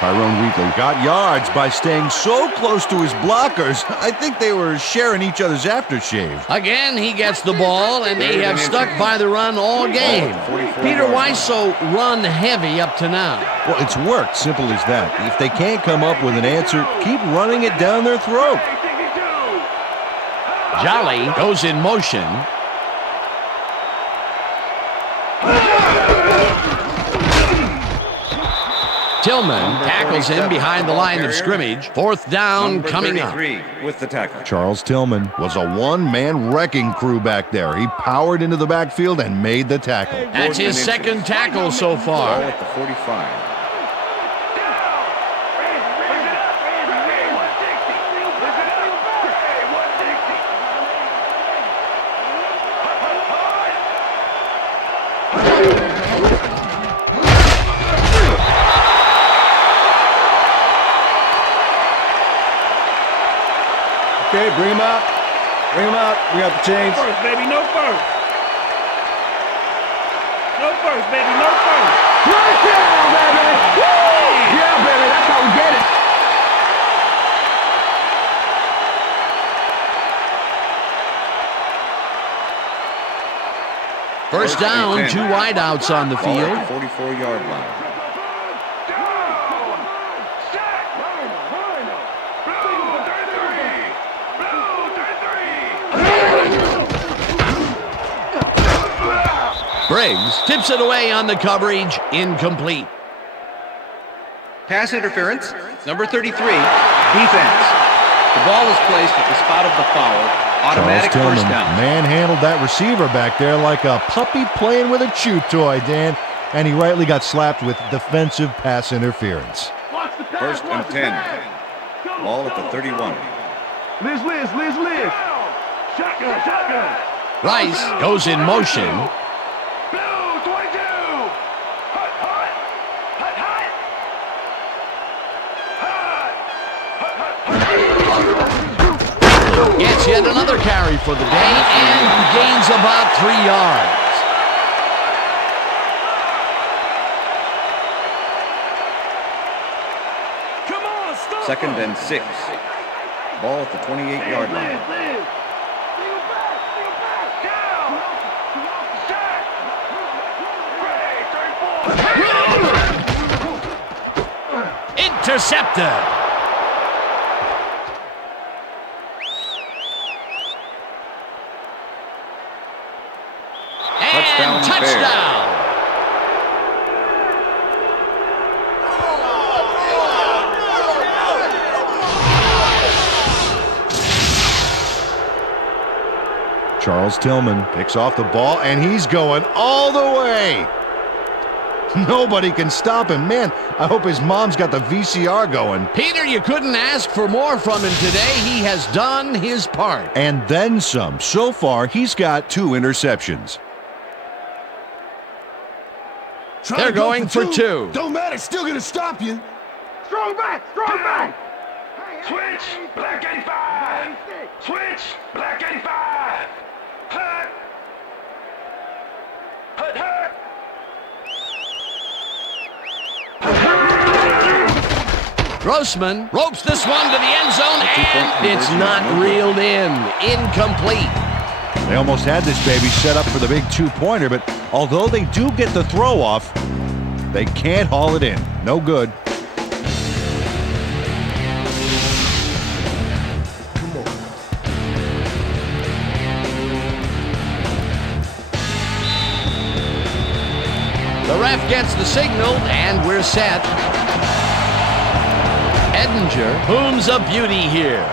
Tyrone Wheatley got yards by staying so close to his blockers. I think they were sharing each other's aftershave. Again, he gets the ball, and they have stuck by the run all game. Peter, why so run heavy up to now? Well, it's worked, simple as that. If they can't come up with an answer, keep running it down their throat. Jolly goes in motion. Tillman tackles him behind the line of scrimmage. Fourth down coming up. With the tackle. Charles Tillman was a one-man wrecking crew back there. He powered into the backfield and made the tackle. That's his second tackle so far. Ball at the 45. Okay, bring him out. Bring him out. We got the chains. No first, baby, no first. No first, baby, no first. Right down, baby. Woo! Yeah, baby, that's how we get it. First down, 2 wideouts on the Ball field. at the 44-yard line. Briggs tips it away on the coverage, incomplete. Pass interference, number 33, defense. The ball is placed at the spot of the foul. Automatic Charles first Tillman down. manhandled that receiver back there like a puppy playing with a chew toy, Dan. And he rightly got slapped with defensive pass interference. First and 10. Ball at the 31. Liz. Shotgun. Rice goes in motion. Gets yet another carry for the day and gains about 3 yards. Second and 6. Ball at the 28-yard line. Intercepted. And touchdown. Charles Tillman picks off the ball, and he's going all the way. Nobody can stop him. Man, I hope his mom's got the VCR going. Peter, you couldn't ask for more from him today. He has done his part. And then some. So far, he's got 2 interceptions. They're going for 2. Don't matter, still gonna stop you. Strong back. Switch, black 85. Switch, black 85. Hut. Grossman ropes this one to the end zone, and it's not reeled in. Incomplete. They almost had this baby set up for the big two-pointer, but although they do get the throw off, they can't haul it in. No good. The ref gets the signal, and we're set. Edinger booms a beauty here.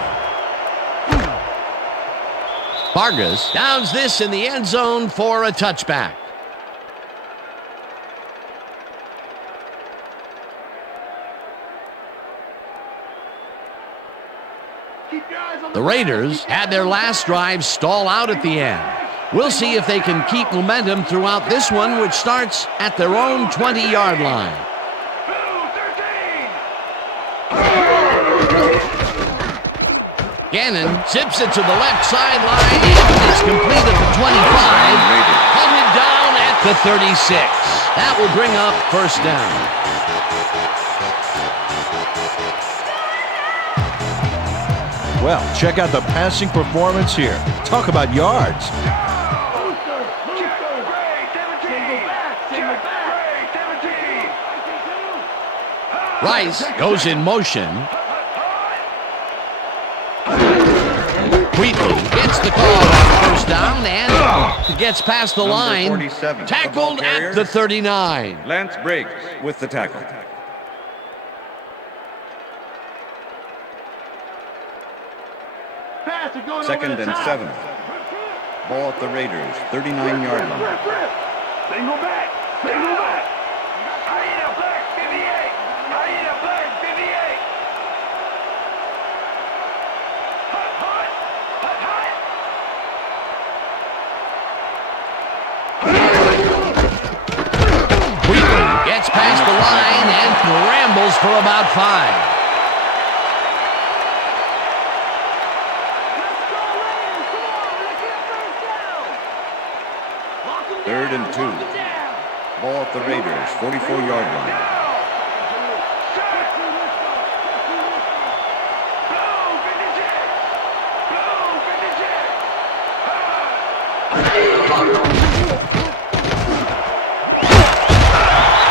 Vargas downs this in the end zone for a touchback. The Raiders had their last drive stall out at the end. We'll see if they can keep momentum throughout this one, which starts at their own 20-yard line. Gannon zips it to the left sideline. It's complete at the 25. Headed down at the 36. That will bring up first down. Well, check out the passing performance here. Talk about yards. Rice goes in motion. Wheatley gets the call on first down and gets past the line. Tackled at the 39. Lance Briggs with the tackle. Second and 7. Ball at the Raiders, 39-yard line. Single back. I need a black 58. Wheatley gets past the line and rambles for about 5. Third and 2. Ball at the Raiders, 44-yard line.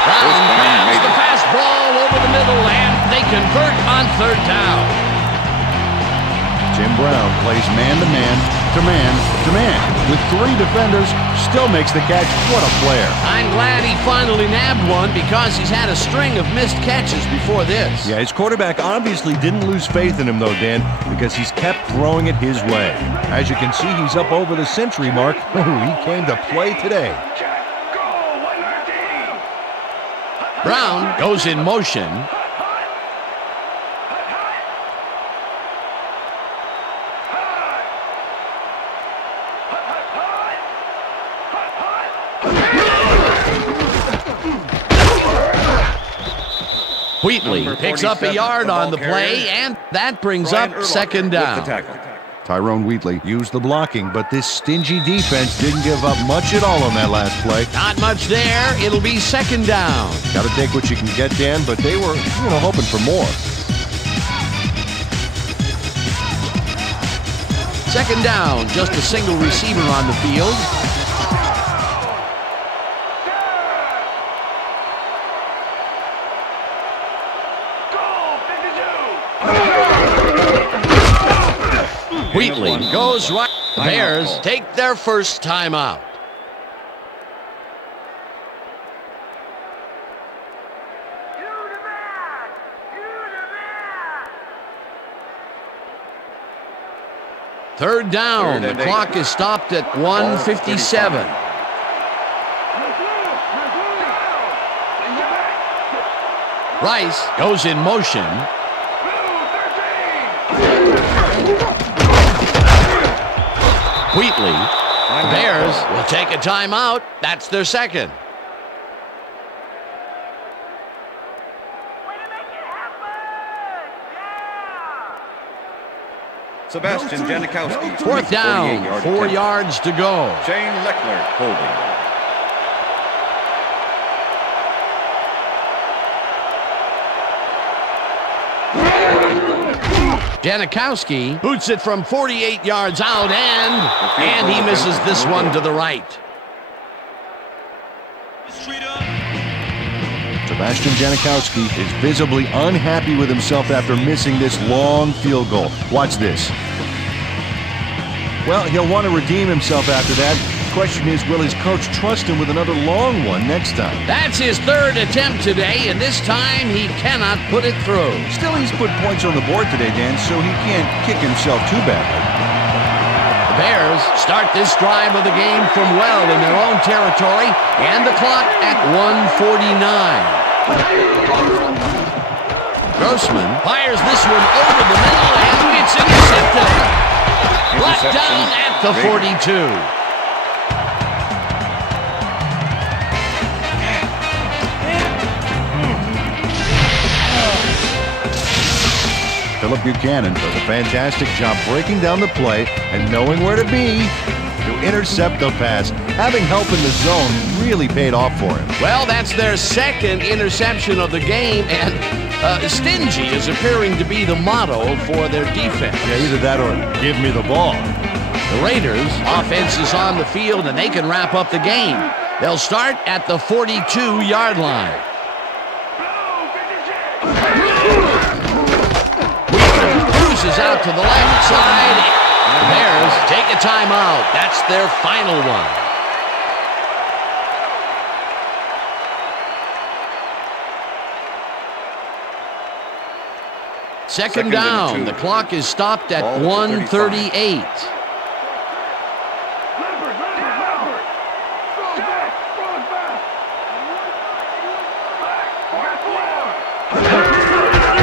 Brown grabs the fastball over the middle, and they convert on third down. Jim Brown plays man-to-man, to man. With 3 defenders, still makes the catch. What a player. I'm glad he finally nabbed one because he's had a string of missed catches before this. Yeah, his quarterback obviously didn't lose faith in him, though, Dan, because he's kept throwing it his way. As you can see, he's up over the century mark. He came to play today. Brown goes in motion. Wheatley picks up a yard on the play, and that brings up second down. Tyrone Wheatley used the blocking, but this stingy defense didn't give up much at all on that last play. Not much there. It'll be second down. Got to take what you can get, Dan, but they were, hoping for more. Second down, just a single receiver on the field. Wheatley goes right. The Bears take their first timeout. Third down. The clock is stopped at 1:57. Rice goes in motion. Wheatley. The Bears will take a timeout. That's their second. Sebastian Janikowski. Fourth down, 4 yards to go. Shane Leckler holding. Janikowski boots it from 48 yards out, and he misses this one to the right. Sebastian Janikowski is visibly unhappy with himself after missing this long field goal. Watch this. Well, he'll want to redeem himself after that. Question is, will his coach trust him with another long one next time? That's his third attempt today, and this time he cannot put it through. Still, he's put points on the board today, Dan, so he can't kick himself too badly. The Bears start this drive of the game from well in their own territory, and the clock at 1:49. Grossman fires this one over the middle, and it's intercepted. Brought down at the 42. Philip Buchanan does a fantastic job breaking down the play and knowing where to be to intercept the pass. Having help in the zone really paid off for him. Well, that's their second interception of the game, and stingy is appearing to be the motto for their defense. Yeah, either that or give me the ball. The Raiders' offense is on the field, and they can wrap up the game. They'll start at the 42-yard line. Is out to the left side. The Bears take a timeout. That's their final one. Second down. The clock is stopped at 1:38.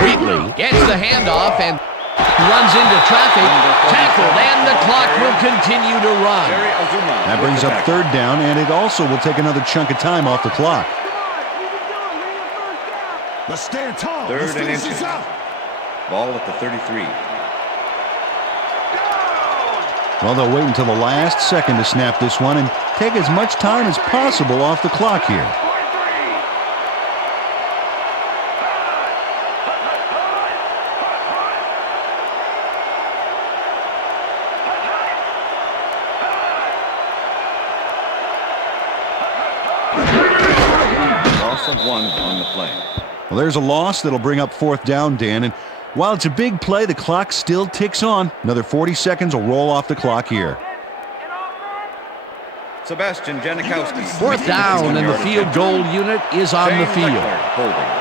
Wheatley gets the handoff and runs into traffic, tackled, and the clock will continue to run. That brings up third down, and it also will take another chunk of time off the clock. Let's stand tall. Third and inches. Ball at the 33. Well, they'll wait until the last second to snap this one and take as much time as possible off the clock here. One on the play. Well, there's a loss that'll bring up fourth down, Dan, and while it's a big play, the clock still ticks on. Another 40 seconds will roll off the clock here. Sebastian Janikowski. Fourth down, and the field goal unit is on the field. Holding.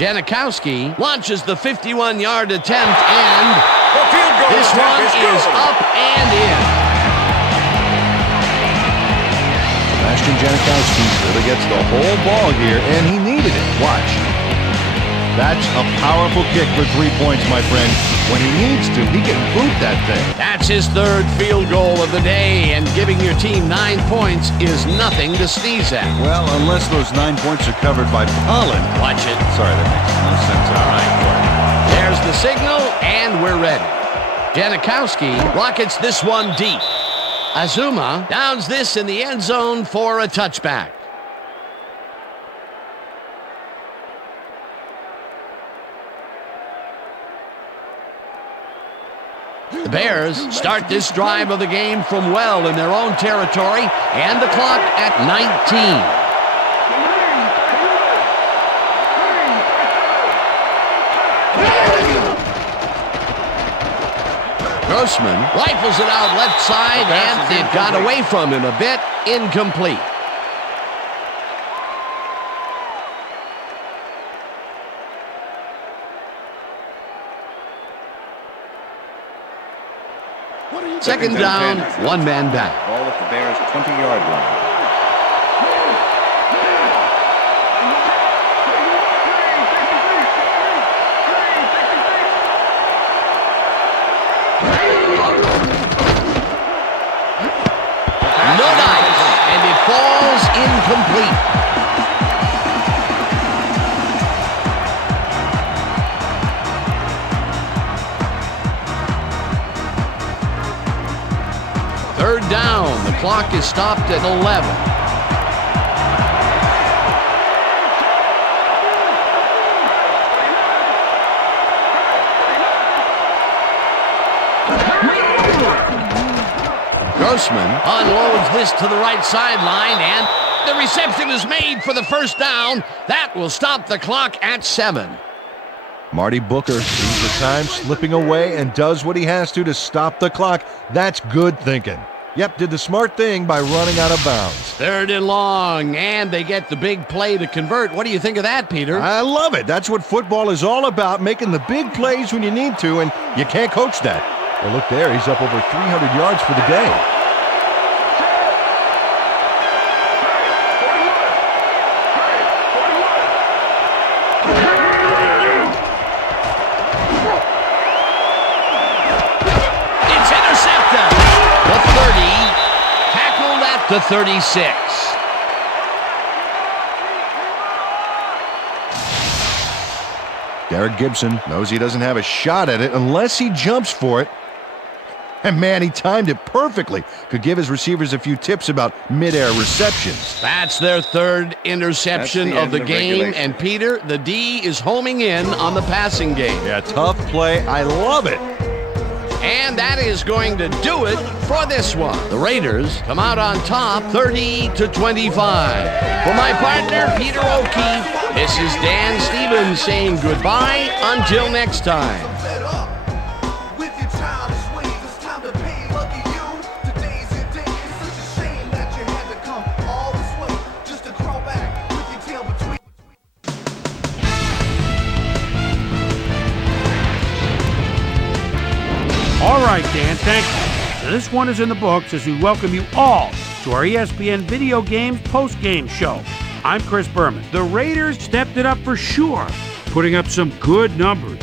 Janikowski launches the 51-yard attempt, and this one is up and in. Sebastian Janikowski really gets the whole ball here, and he needed it. Watch. That's a powerful kick for 3 points, my friend. When he needs to, he can boot that thing. That's his third field goal of the day, and giving your team 9 points is nothing to sneeze at. Well, unless those 9 points are covered by pollen. Watch it. Sorry, that makes no sense. All right. There's the signal, and we're ready. Janikowski rockets this one deep. Azuma downs this in the end zone for a touchback. The Bears start this drive of the game from well in their own territory, and the clock at 19. Grossman rifles it out left side, and it got away from him a bit. Incomplete. Second down, one man back. Ball at the Bears' 20-yard line. No dice, and it falls incomplete. Third down. The clock is stopped at 11. Grossman unloads this to the right sideline, and the reception is made for the first down. That will stop the clock at 7. Marty Booker sees the time slipping away and does what he has to stop the clock. That's good thinking. Yep, did the smart thing by running out of bounds. Third and long, and they get the big play to convert. What do you think of that, Peter? I love it. That's what football is all about, making the big plays when you need to, and you can't coach that. Well, look there, he's up over 300 yards for the day. It's intercepted. The 30, tackled at the 36. Derek Gibson knows he doesn't have a shot at it unless he jumps for it. And man, he timed it perfectly. Could give his receivers a few tips about mid-air receptions. That's their third interception of the game. And Peter, the D is homing in on the passing game. Yeah, tough play. I love it. And that is going to do it for this one. The Raiders come out on top 30-25. For my partner, Peter O'Keefe, this is Dan Stevens saying goodbye until next time. All right, Dan, thank you. So this one is in the books as we welcome you all to our ESPN Video Games post-game show. I'm Chris Berman. The Raiders stepped it up for sure, putting up some good numbers.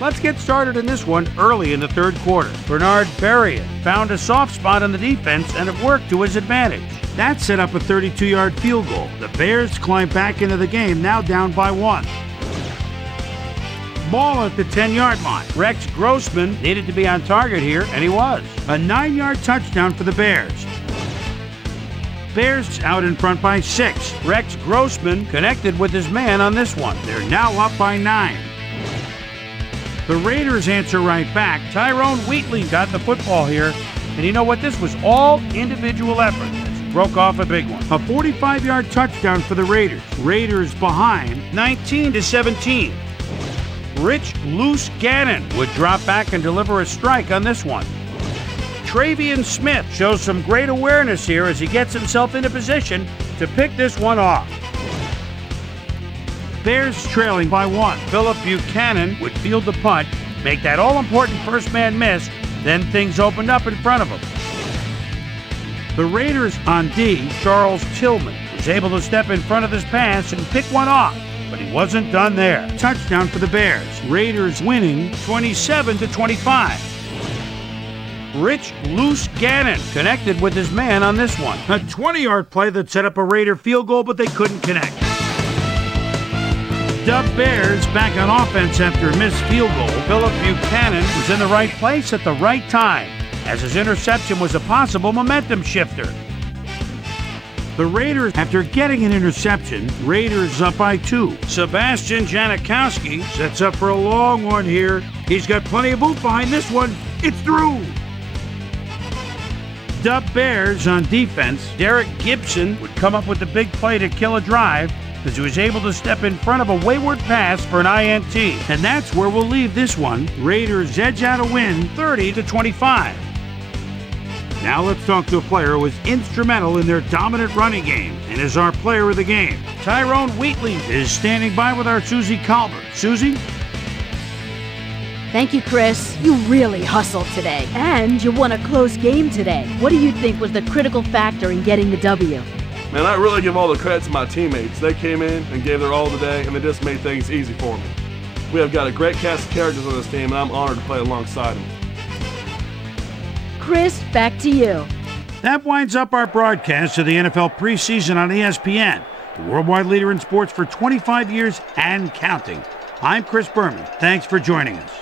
Let's get started in this one early in the third quarter. Bernard Berrien found a soft spot on the defense and it worked to his advantage. That set up a 32-yard field goal. The Bears climb back into the game, now down by 1. Ball at the 10-yard line. Rex Grossman needed to be on target here, and he was. A 9-yard touchdown for the Bears. Bears out in front by 6. Rex Grossman connected with his man on this one. They're now up by 9. The Raiders answer right back. Tyrone Wheatley got the football here, and you know what? This was all individual effort. Broke off a big one. A 45-yard touchdown for the Raiders. Raiders behind 19-17. Rich Loose Gannon would drop back and deliver a strike on this one. Travion Smith shows some great awareness here as he gets himself into position to pick this one off. Bears trailing by 1. Philip Buchanan would field the punt, make that all-important first man miss, then things opened up in front of him. The Raiders on D, Charles Tillman, was able to step in front of this pass and pick one off. But he wasn't done there. Touchdown for the Bears. Raiders winning 27-25. Rich Loose Gannon connected with his man on this one. A 20-yard play that set up a Raider field goal, but they couldn't connect. The Bears back on offense after a missed field goal. Philip Buchanan was in the right place at the right time, as his interception was a possible momentum shifter. The Raiders, after getting an interception, Raiders up by 2. Sebastian Janikowski sets up for a long one here. He's got plenty of oomph behind this one. It's through. The Bears on defense. Derek Gibson would come up with the big play to kill a drive as he was able to step in front of a wayward pass for an INT. And that's where we'll leave this one. Raiders edge out a win 30-25. Now let's talk to a player who was instrumental in their dominant running game and is our player of the game. Tyrone Wheatley is standing by with our Susie Colbert. Susie? Thank you, Chris. You really hustled today. And you won a close game today. What do you think was the critical factor in getting the W? Man, I really give all the credit to my teammates. They came in and gave their all today, and they just made things easy for me. We have got a great cast of characters on this team, and I'm honored to play alongside them. Chris, back to you. That winds up our broadcast of the NFL preseason on ESPN, the worldwide leader in sports for 25 years and counting. I'm Chris Berman. Thanks for joining us.